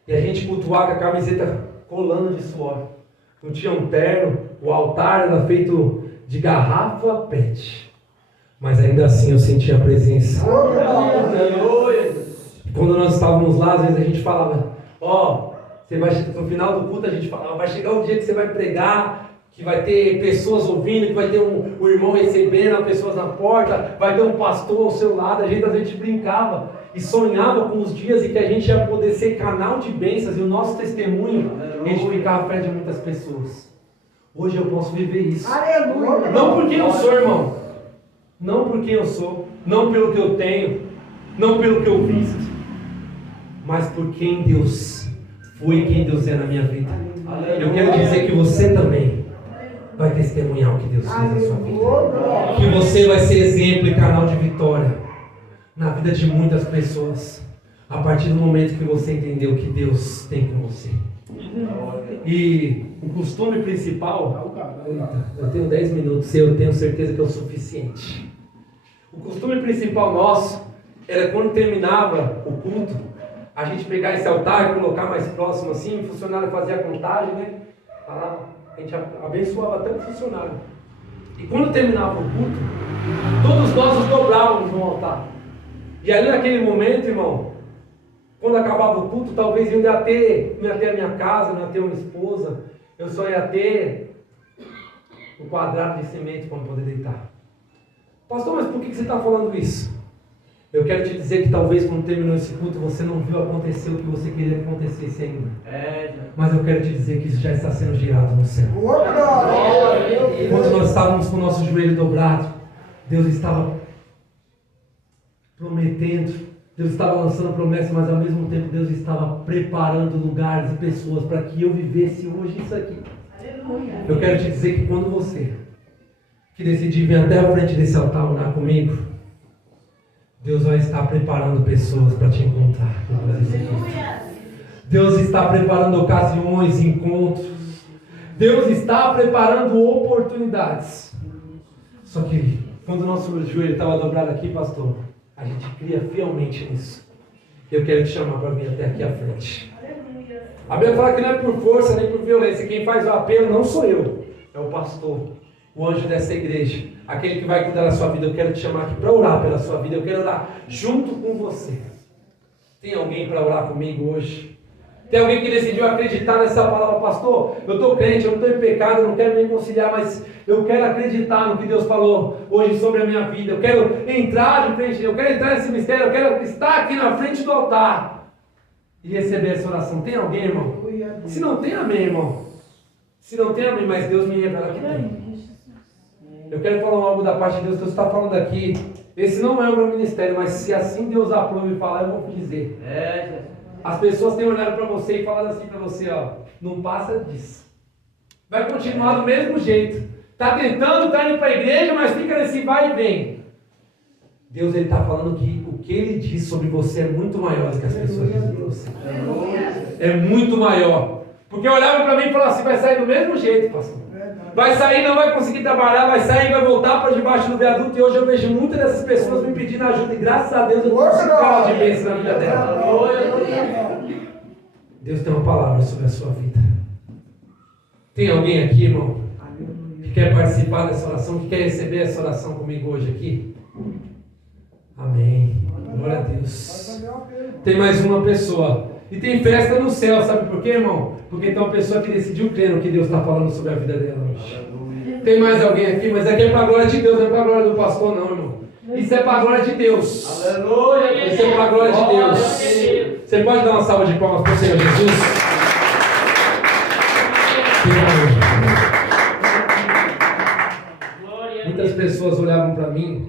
E a gente cultuava com a camiseta colando de suor. Não tinha um terno, o altar era feito de garrafa PET. Mas ainda assim eu sentia a presença. Quando nós estávamos lá, às vezes a gente falava, você vai, no final do culto a gente falava, vai chegar o dia que você vai pregar, que vai ter pessoas ouvindo, que vai ter um irmão recebendo, as pessoas na porta, vai ter um pastor ao seu lado. A gente brincava e sonhava com os dias em que a gente ia poder ser canal de bênçãos e o nosso testemunho edificar a fé de muitas pessoas. Hoje eu posso viver isso. Aleluia. Não porque eu sou, irmão. Não porque eu sou. Não pelo que eu tenho. Não pelo que eu visto. Mas por quem Deus foi e quem Deus é na minha vida. Eu quero dizer que você também vai testemunhar o que Deus fez na sua vida. Que você vai ser exemplo e canal de vitória na vida de muitas pessoas. A partir do momento que você entendeu o que Deus tem com você. E o costume principal, eu tenho 10 minutos e eu tenho certeza que é o suficiente. O costume principal nosso era quando terminava o culto, a gente pegar esse altar e colocar mais próximo assim, o funcionário fazia a contagem, né? A gente abençoava até o funcionário. E quando terminava o culto, todos nós nos dobrávamos no altar. E ali naquele momento, irmão, quando acabava o culto, talvez eu não ia ter a minha casa, não ia ter uma esposa, eu só ia ter um quadrado de cimento para poder deitar. Pastor, mas por que você está falando isso? Eu quero te dizer que talvez quando terminou esse culto você não viu acontecer o que você queria que acontecesse ainda. Mas eu quero te dizer que isso já está sendo girado no céu. Quando nós estávamos com o nosso joelho dobrado, Deus estava prometendo, Deus estava lançando promessas, mas ao mesmo tempo Deus estava preparando lugares e pessoas para que eu vivesse hoje isso aqui. Eu quero te dizer que quando você que decidir vir até a frente desse altar orar comigo, Deus vai estar preparando pessoas para te encontrar. Deus está preparando ocasiões, encontros. Deus está preparando oportunidades. Só que quando o nosso joelho estava dobrado aqui, pastor, a gente cria fielmente nisso. Eu quero te chamar para vir até aqui à frente. A Bíblia fala que não é por força nem por violência. Quem faz o apelo não sou eu, é o pastor, o anjo dessa igreja, aquele que vai cuidar da sua vida. Eu quero te chamar aqui para orar pela sua vida. Eu quero orar junto com você. Tem alguém para orar comigo hoje? Tem alguém que decidiu acreditar nessa palavra? Pastor, eu estou crente, eu não estou em pecado, eu não quero me conciliar, mas eu quero acreditar no que Deus falou hoje sobre a minha vida. Eu quero entrar de frente, eu quero entrar nesse mistério, eu quero estar aqui na frente do altar e receber essa oração. Tem alguém, irmão? Se não tem, amém, irmão. Se não tem, amém, mas Deus me revela que tem. Eu quero falar algo da parte de Deus. Deus está falando aqui. Esse não é o meu ministério, mas se assim Deus aprova e falar, eu vou dizer. As pessoas têm olhado para você e falado assim para você, não passa disso. Vai continuar do mesmo jeito. Está tentando, está indo para a igreja, mas fica nesse vai e vem. Deus está falando que o que Ele diz sobre você é muito maior do que as pessoas dizem para você. É muito maior. Porque olhavam para mim e falavam assim, vai sair do mesmo jeito, pastor. Vai sair, não vai conseguir trabalhar, vai sair, vai voltar para debaixo do viaduto. E hoje eu vejo muitas dessas pessoas me pedindo ajuda. E graças a Deus eu trouxe um canal de bênção na vida dela. Deus tem uma palavra sobre a sua vida. Tem alguém aqui, irmão, que quer participar dessa oração, que quer receber essa oração comigo hoje aqui? Amém. Glória a Deus. Tem mais uma pessoa. E tem festa no céu, sabe por quê, irmão? Porque tem uma pessoa que decidiu crer no que Deus está falando sobre a vida dela hoje. Tem mais alguém aqui, mas aqui é para a glória de Deus, não é para a glória do pastor não, irmão. Isso é para a glória de Deus. Aleluia. Isso é para a glória de Deus. Você pode dar uma salva de palmas para o Senhor Jesus? Muitas pessoas olhavam para mim,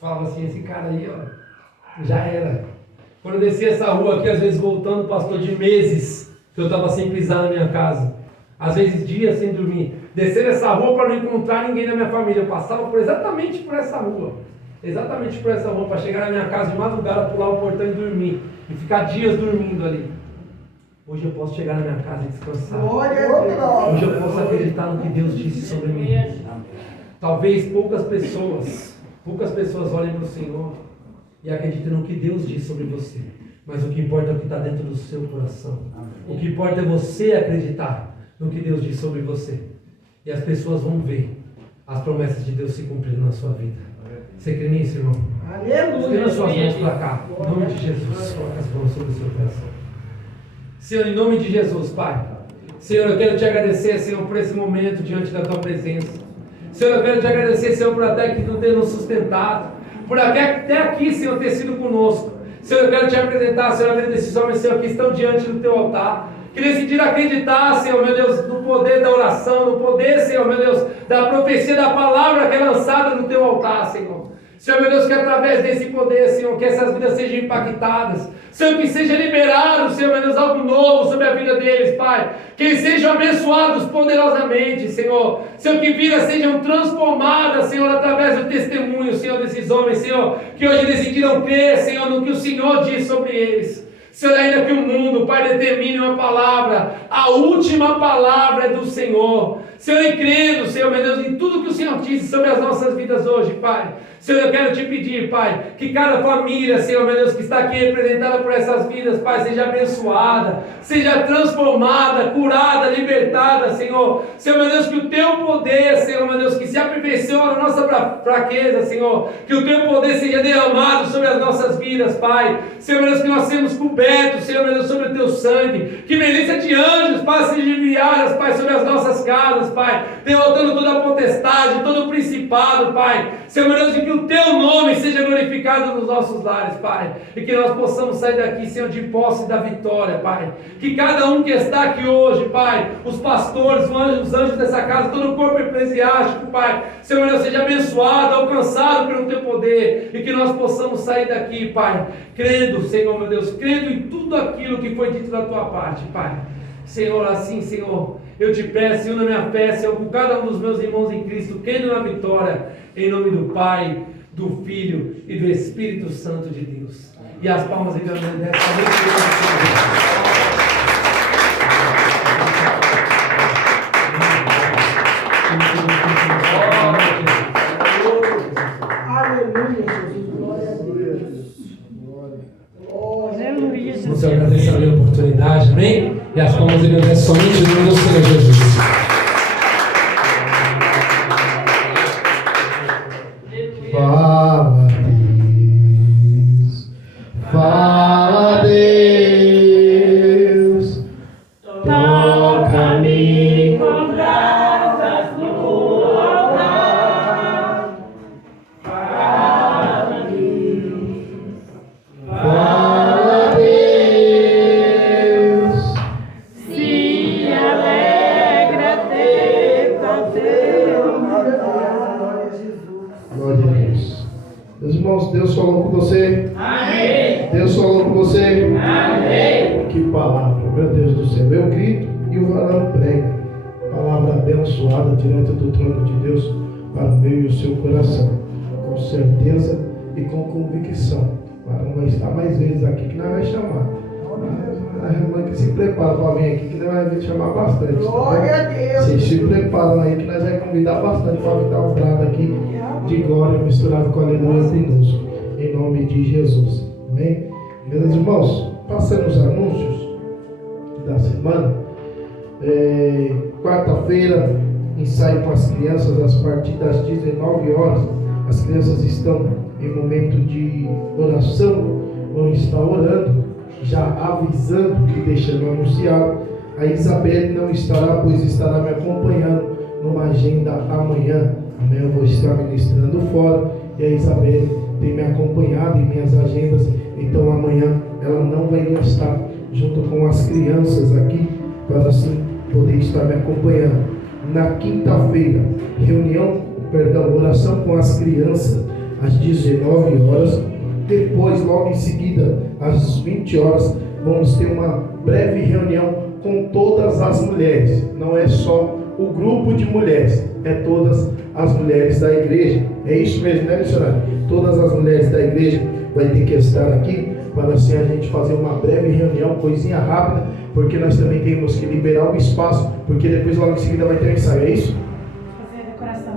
falavam assim, esse cara aí, ó, já era. Quando eu descia essa rua aqui, às vezes voltando, pastor, de meses, que eu estava sem pisar na minha casa. Às vezes dias sem dormir. Descer essa rua para não encontrar ninguém da minha família. Eu passava exatamente por essa rua. Exatamente por essa rua, para chegar na minha casa de madrugada, pular o portão e dormir. E ficar dias dormindo ali. Hoje eu posso chegar na minha casa e descansar. Hoje eu posso acreditar no que Deus disse sobre mim. Talvez poucas pessoas olhem para o Senhor e acreditem no que Deus diz sobre você. Mas o que importa é o que está dentro do seu coração. O que importa é você acreditar no que Deus diz sobre você. E as pessoas vão ver as promessas de Deus se cumprindo na sua vida. Você crê nisso, irmão? Estenda as suas mãos para cá. Em nome de Jesus, coloque as mãos sobre o seu coração. Senhor, em nome de Jesus, Pai. Senhor, eu quero te agradecer, Senhor, por esse momento diante da Tua presença. Senhor, eu quero te agradecer, Senhor, por até que Tu tenha nos sustentado. Por até aqui, Senhor, ter sido conosco. Senhor, eu quero te apresentar, Senhor, a vida desses homens, Senhor, que estão diante do Teu altar. Que decidiram acreditar, Senhor, meu Deus, no poder da oração, no poder, Senhor, meu Deus, da profecia, da palavra que é lançada no Teu altar, Senhor. Senhor, meu Deus, que através desse poder, Senhor, que essas vidas sejam impactadas. Senhor, que seja liberado, Senhor, meu Deus, algo novo sobre a vida deles, Pai. Que eles sejam abençoados poderosamente, Senhor. Senhor, que vidas sejam transformadas, Senhor, através do testemunho, Senhor, desses homens, Senhor, que hoje decidiram crer, Senhor, no que o Senhor diz sobre eles. Senhor, ainda que o mundo, Pai, determine uma palavra, a última palavra é do Senhor. Senhor, e crendo, Senhor, meu Deus, em tudo que o Senhor disse sobre as nossas vidas hoje, Pai. Senhor, eu quero te pedir, Pai, que cada família, Senhor, meu Deus, que está aqui representada por essas vidas, Pai, seja abençoada, seja transformada, curada, libertada, Senhor. Senhor, meu Deus, que o Teu poder, Senhor, meu Deus, que se aperfeiçoa na nossa fraqueza, Senhor, que o Teu poder seja derramado sobre as nossas vidas, Pai. Senhor, meu Deus, que nós sejamos cobertos, Senhor, meu Deus, sobre o Teu sangue, que milícia de anjos, Pai, sejam enviadas, Pai, sobre as nossas casas, Pai, derrotando toda a potestade, todo o principado, Pai. Senhor, meu Deus, e que o Teu nome seja glorificado nos nossos lares, Pai, e que nós possamos sair daqui, Senhor, de posse da vitória, Pai. Que cada um que está aqui hoje, Pai, os pastores, os anjos dessa casa, todo o corpo eclesiástico, Pai, Senhor, meu Deus, seja abençoado, alcançado pelo Teu poder, e que nós possamos sair daqui, Pai, crendo, Senhor, meu Deus, crendo em tudo aquilo que foi dito da Tua parte, Pai. Senhor, assim, Senhor, eu te peço, Senhor, na minha fé, Senhor, com cada um dos meus irmãos em Cristo, crendo na vitória, em nome do Pai, do Filho e do Espírito Santo de Deus. E as palmas em grande dessa Vamos agradecer a minha oportunidade, amém? E as palmas em grande somente no nome do Senhor Jesus. Fala Deus, fala Deus, toca-me com brasas no altar. Fala Deus, fala Deus, se alegra ter teu glória a Deus. Meus irmãos, Deus falou com você? Amém. Deus falou com você? Amém. Que palavra, meu Deus do céu. Eu grito e o varão prega. Palavra abençoada direto do trono de Deus para o meu e o seu coração. Com certeza e com convicção. O varão vai estar mais vezes aqui que nós vamos chamar. A irmã que se prepara para vir aqui, que nós vamos chamar bastante. Glória a Deus. Vocês se preparam aí que nós vamos convidar bastante para vir dar um brado aqui de glória misturado com aleluia conosco. Em nome de Jesus. Amém? Meus irmãos, passando os anúncios da semana. Quarta-feira, ensaio com as crianças a partir das 19 horas. As crianças estão em momento de oração, vão estar orando. Já avisando e deixando anunciado. A Isabelle não estará, pois estará me acompanhando numa agenda amanhã. Amanhã eu vou estar ministrando fora e a Isabelle tem me acompanhado em minhas agendas. Então amanhã ela não vai estar junto com as crianças aqui para assim poder estar me acompanhando. Na quinta-feira, oração com as crianças às 19 horas. Depois, logo em seguida, às 20 horas, vamos ter uma breve reunião com todas as mulheres. Não é só o grupo de mulheres, é todas as mulheres da igreja. É isso mesmo, né, missionário? Todas as mulheres da igreja vai ter que estar aqui para assim a gente fazer uma breve reunião, coisinha rápida, porque nós também temos que liberar o espaço, porque depois logo em seguida vai ter um ensaio, é isso?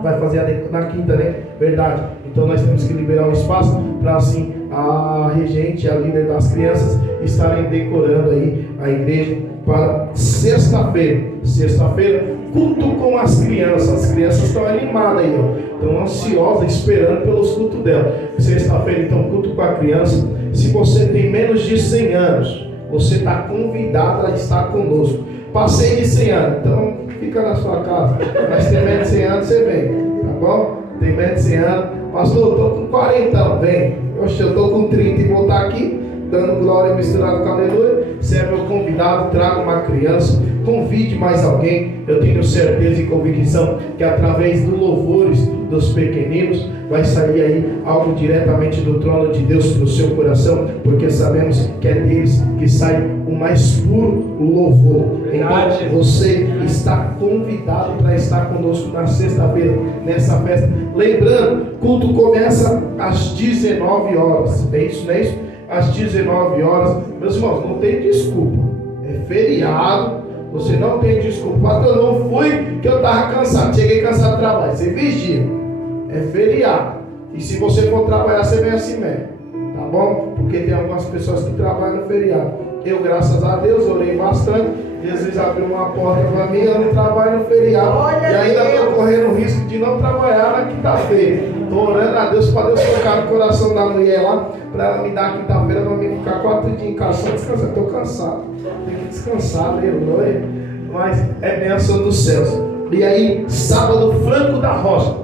Vai fazer na quinta, né? Verdade. Então nós temos que liberar o espaço para assim a regente, a líder das crianças estarem decorando aí a igreja para sexta-feira. Sexta-feira, culto com as crianças. As crianças estão animadas aí, ó. Estão ansiosas, esperando pelos cultos dela. Sexta-feira, então, culto com a criança. Se você tem menos de 100 anos, você está convidado a estar conosco. Passei de 100 anos, então fica na sua casa. Mas tem menos de 100 anos, você vem, tá bom? Tem menos de 100 anos. Pastor, eu estou com 40, vem. Oxe, eu estou com 30 e vou estar aqui dando glória misturado com aleluia. Você é meu convidado, traga uma criança, convide mais alguém. Eu tenho certeza e convicção que através do louvores dos pequeninos vai sair aí algo diretamente do trono de Deus para o seu coração, porque sabemos que é deles que sai o mais puro louvor. Então você está convidado para estar conosco na sexta-feira, nessa festa. Lembrando, culto começa às 19 horas. É isso, não é isso? Às 19 horas. Meus irmãos, não tem desculpa. É feriado. Você não tem desculpa. Pastor, eu não fui porque eu estava cansado. Cheguei cansado do trabalho. Você vigia. É feriado. E se você for trabalhar, você vem assim mesmo. Tá bom? Porque tem algumas pessoas que trabalham no feriado. Eu, graças a Deus, orei bastante. Jesus abriu uma porta para mim. Eu não trabalho no feriado. E ainda estou correndo o risco de não trabalhar na quinta-feira. Estou orando a Deus para Deus tocar no coração da mulher lá. Para ela me dar quinta-feira, para mim ficar 4 dias em casa. Só descansar. Estou cansado. Tenho que descansar, aleluia. Mas é bênção dos céus. E aí, sábado, Franco da Rocha.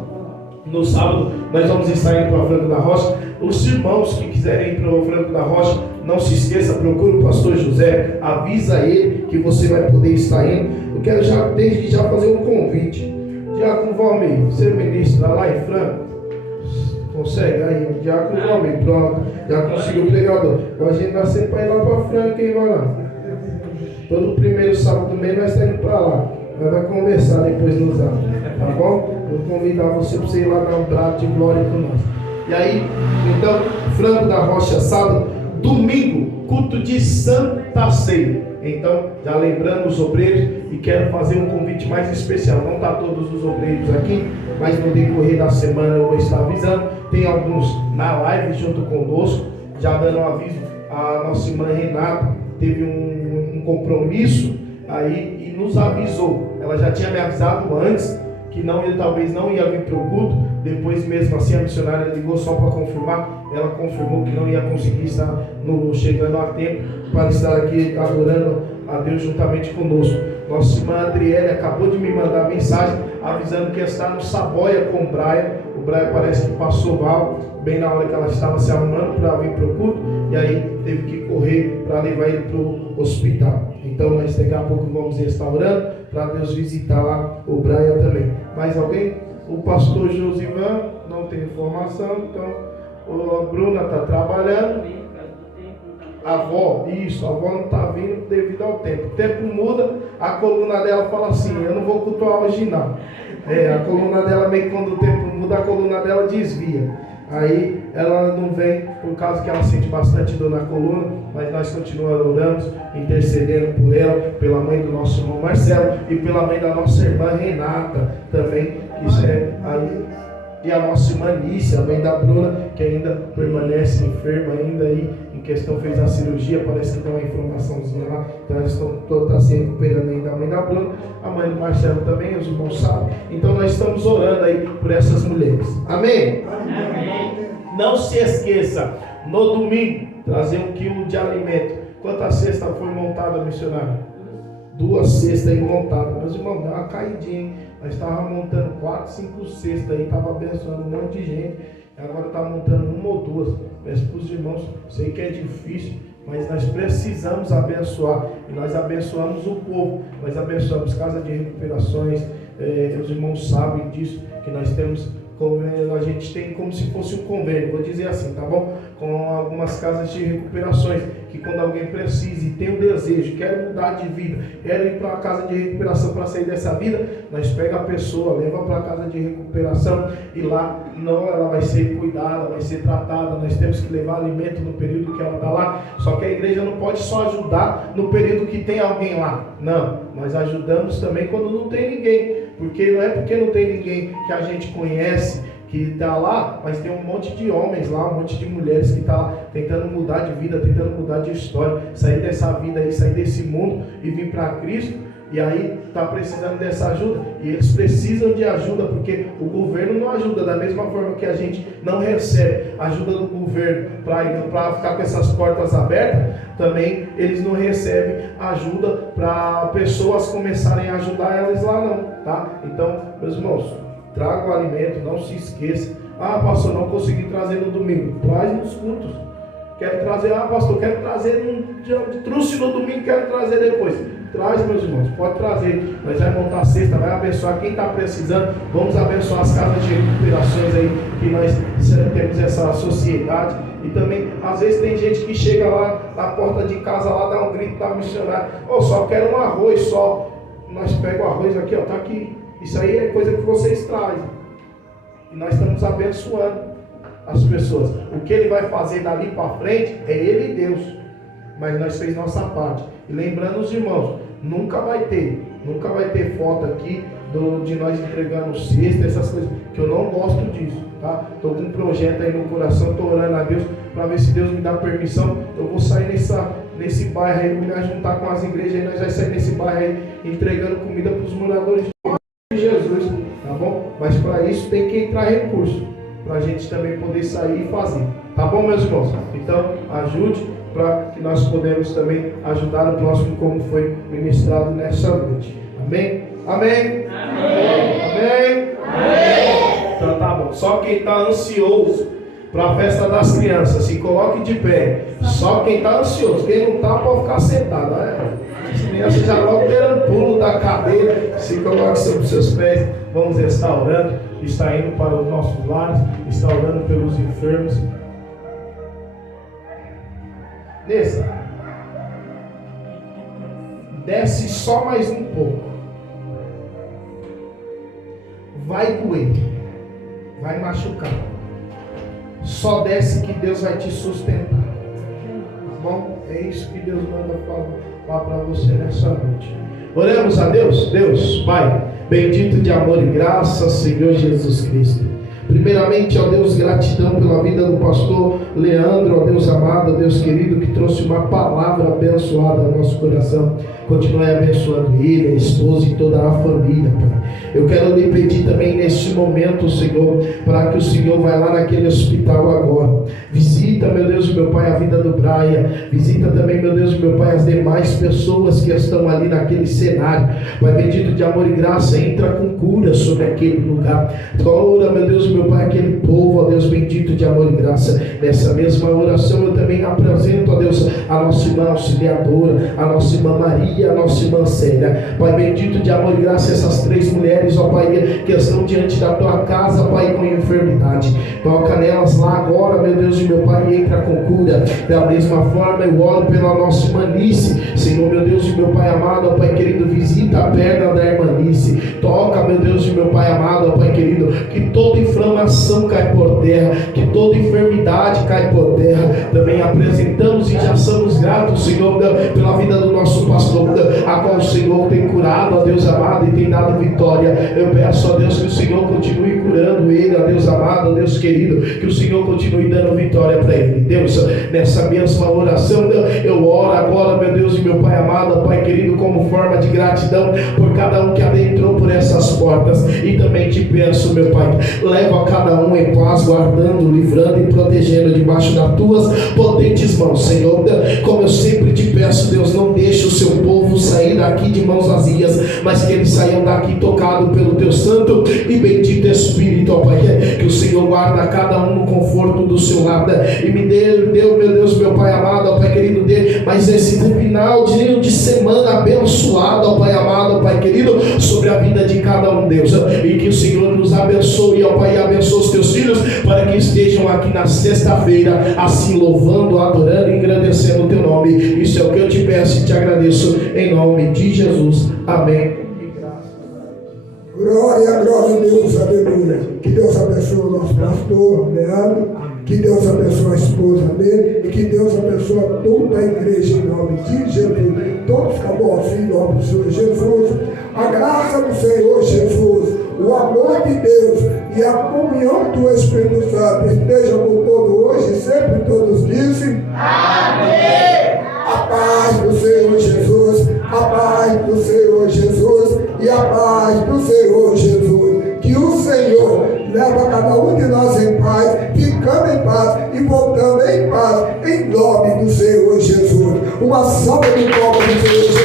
No sábado, nós vamos estar indo para Franco da Rocha. Os irmãos que quiserem ir para o Franco da Rocha, não se esqueça, procure o pastor José, avisa ele que você vai poder estar indo. Eu quero já, desde já, fazer um convite. Diácono Valmir, você ministra lá em Franco? Consegue? Aí, Diácono Valmir, pronto. Já conseguiu o pregador. A gente vai sempre para ir lá para Franco, quem vai lá? Todo primeiro sábado do mês nós estamos indo para lá. Nós vamos conversar depois nos anos, tá bom? Vou convidar você para você ir lá dar um brado de glória com nós. E aí, então, Franco da Rocha, sábado, domingo, culto de Santa Ceia. Então, já lembrando os obreiros, e quero fazer um convite mais especial. Não está todos os obreiros aqui, mas no decorrer da semana eu vou estar avisando. Tem alguns na live junto conosco, já dando um aviso. A nossa irmã Renata teve um compromisso aí e nos avisou. Ela já tinha me avisado antes que talvez não ia vir para o culto. Depois, mesmo assim, a missionária ligou só para confirmar. Ela confirmou que não ia conseguir estar chegando a tempo para estar aqui adorando a Deus juntamente conosco. Nossa irmã Adriele acabou de me mandar mensagem avisando que ia estar no Saboia com o Braia. O Braia parece que passou mal bem na hora que ela estava se arrumando para vir para o culto, e aí teve que correr para levar ele para o hospital. Então nós daqui a pouco vamos estar orando para Deus visitar lá o Braia também. Mais alguém? O pastor Josivan não tem informação, então a Bruna está trabalhando. A avó não está vindo devido ao tempo. O tempo muda, a coluna dela fala assim: eu não vou cultuar hoje não. A coluna dela, meio que quando o tempo muda, a coluna dela desvia. Aí ela não vem por causa que ela sente bastante dor na coluna, mas nós continuamos orando, intercedendo por ela, pela mãe do nosso irmão Marcelo e pela mãe da nossa irmã Renata também, que é aí. E a nossa irmã Nícia, a mãe da Bruna, que ainda permanece enferma ainda aí, em questão fez a cirurgia, parece que tem uma informaçãozinha lá, então eles estão se recuperando ainda, a mãe da Bruna, a mãe do Marcelo também, os irmãos sabem. Então nós estamos orando aí por essas mulheres. Amém? Amém. Não se esqueça, no domingo, trazer 1 quilo de alimento Quantas cestas foi montada, missionário? 2 cestas aí montadas. Meus irmãos, deu uma caidinha, hein? Nós estávamos montando 4, 5 cestas aí, estava abençoando um monte de gente. Agora está montando 1 ou 2. Peço para os irmãos, sei que é difícil, mas nós precisamos abençoar. E nós abençoamos o povo, nós abençoamos casa de recuperações. Os irmãos sabem disso, que nós temos, a gente tem como se fosse um convênio, vou dizer assim, tá bom? Com algumas casas de recuperações, que quando alguém precisa e tem um desejo, quer mudar de vida, quer ir para a casa de recuperação para sair dessa vida, nós pega a pessoa, leva para a casa de recuperação e lá ela vai ser cuidada, vai ser tratada. Nós temos que levar alimento no período que ela está lá. Só que a igreja não pode só ajudar no período que tem alguém lá. Não, nós ajudamos também quando não tem ninguém, porque não é porque não tem ninguém que a gente conhece que está lá, mas tem um monte de homens lá, um monte de mulheres que está lá tentando mudar de vida, tentando mudar de história, sair dessa vida aí, sair desse mundo e vir para Cristo. E aí está precisando dessa ajuda, e eles precisam de ajuda, porque o governo não ajuda. Da mesma forma que a gente não recebe ajuda do governo para ficar com essas portas abertas, também eles não recebem ajuda para pessoas começarem a ajudar elas lá não, tá? Então, meus irmãos, traga o alimento, não se esqueça. Ah, pastor, não consegui trazer no domingo, traz nos cultos. Quero trazer, pastor, quero trazer trouxe no domingo, quero trazer depois. Traz, meus irmãos, pode trazer. Nós vamos montar a cesta, vai abençoar quem está precisando. Vamos abençoar as casas de recuperações aí, que nós temos essa sociedade. E também, às vezes tem gente que chega lá na porta de casa, lá dá um grito para missionário: só quero um arroz só. Nós pegamos o arroz aqui, tá aqui. Isso aí é coisa que vocês trazem. E nós estamos abençoando as pessoas. O que ele vai fazer dali para frente é ele e Deus. Mas nós fez nossa parte. E lembrando os irmãos, nunca vai ter foto aqui de nós entregando cesta, essas coisas, que eu não gosto disso, tá? Estou com um projeto aí no coração, estou orando a Deus para ver se Deus me dá permissão. Eu vou sair nesse bairro aí, me juntar com as igrejas aí, nós vamos sair nesse bairro aí entregando comida para os moradores de Jesus, tá bom? Mas para isso tem que entrar recurso, para a gente também poder sair e fazer, tá bom, meus irmãos? Então, ajude, para que nós podemos também ajudar o próximo, como foi ministrado nessa noite. Amém? Amém? Amém? Amém? Amém? Então tá bom. Só quem está ansioso para a festa das crianças, se coloque de pé. Só quem está ansioso. Quem não está pode ficar sentado. As crianças já logo deram pulo da cadeira. Se coloque sobre os seus pés. Vamos estar orando. Está indo para os nossos lares. Está orando pelos enfermos. Desce só mais um pouco. Vai doer, vai machucar. Só desce que Deus vai te sustentar. Tá bom? É isso que Deus manda falar para você nessa noite. Oremos a Deus. Deus, Pai, bendito de amor e graça, Senhor Jesus Cristo. Primeiramente, ó Deus, gratidão pela vida do pastor Leandro, ó Deus amado, ó Deus querido, que trouxe uma palavra abençoada ao nosso coração. Continue abençoando ele, a esposa e toda a família, Pai. Eu quero lhe pedir também neste momento, Senhor, para que o Senhor vá lá naquele hospital agora. Visita, meu Deus e meu Pai, a vida do Brian. Visita também, meu Deus e meu Pai, as demais pessoas que estão ali naquele cenário. Pai bendito de amor e graça, entra com cura sobre aquele lugar. Ora, meu Deus e meu Pai, aquele povo, ó Deus bendito de amor e graça. Nessa mesma oração eu também apresento, ó Deus, a nossa irmã auxiliadora, a nossa irmã Maria, a nossa irmã Célia. Pai bendito de amor e graça, essas 3 mulheres, ó Pai, que estão diante da tua casa, Pai, com enfermidade. Toca nelas lá agora, meu Deus e meu Pai, e entra com cura. Da mesma forma eu oro pela nossa irmã Nice. Senhor, meu Deus e meu Pai amado, ó Pai querido, visita a perna da irmã Nice. Toca, meu Deus e meu Pai amado, ó Pai querido, que toda inflamação cai por terra, que toda enfermidade cai por terra. Também apresentamos e já somos gratos, Senhor, pela vida do nosso pastor, a qual o Senhor tem curado, ó Deus amado, e tem dado dado vitória. Eu peço, ó Deus, que o Senhor continue curando ele, ó Deus amado, ó Deus querido, que o Senhor continue dando vitória para ele. Deus, nessa mesma oração, eu oro agora, meu Deus e meu Pai amado, Pai querido, como forma de gratidão por cada um que adentrou por essas portas. E também te peço, meu Pai, leva cada um em paz, guardando, livrando e protegendo debaixo das tuas potentes mãos, Senhor. Como eu sempre te peço, Deus, não deixe o seu povo sair daqui de mãos vazias, mas que eles saiam daqui tocado pelo teu santo e bendito Espírito, ó Pai, que o Senhor guarda cada um no conforto do seu lado, e me deu, meu Deus, meu Pai amado, ó Pai querido, dê mais esse final de semana abençoado, ó Pai amado, ó Pai querido, sobre a vida de cada um, Deus, e que o Senhor nos abençoe, ó Pai, e abençoe os teus filhos, para que estejam aqui na sexta-feira, assim louvando, adorando e engrandecendo o teu nome. Isso é o que eu te peço e te agradeço, em nome de Jesus, amém. Glória, glória a Deus, aleluia. Que Deus abençoe o nosso pastor Leandro, que Deus abençoe a esposa dele, e que Deus abençoe toda a igreja em nome de Jesus. Todos acabou assim, em nome do Senhor Jesus. A graça do Senhor Jesus, o amor de Deus e a comunhão do Espírito Santo esteja com todos hoje e sempre todos dizem amém. A paz do Senhor Jesus, a paz do Senhor Jesus e a paz do Senhor Jesus. Que o Senhor leva cada um de nós em paz, ficando em paz e voltando em paz, em nome do Senhor Jesus. Uma salva de palmas do Senhor Jesus.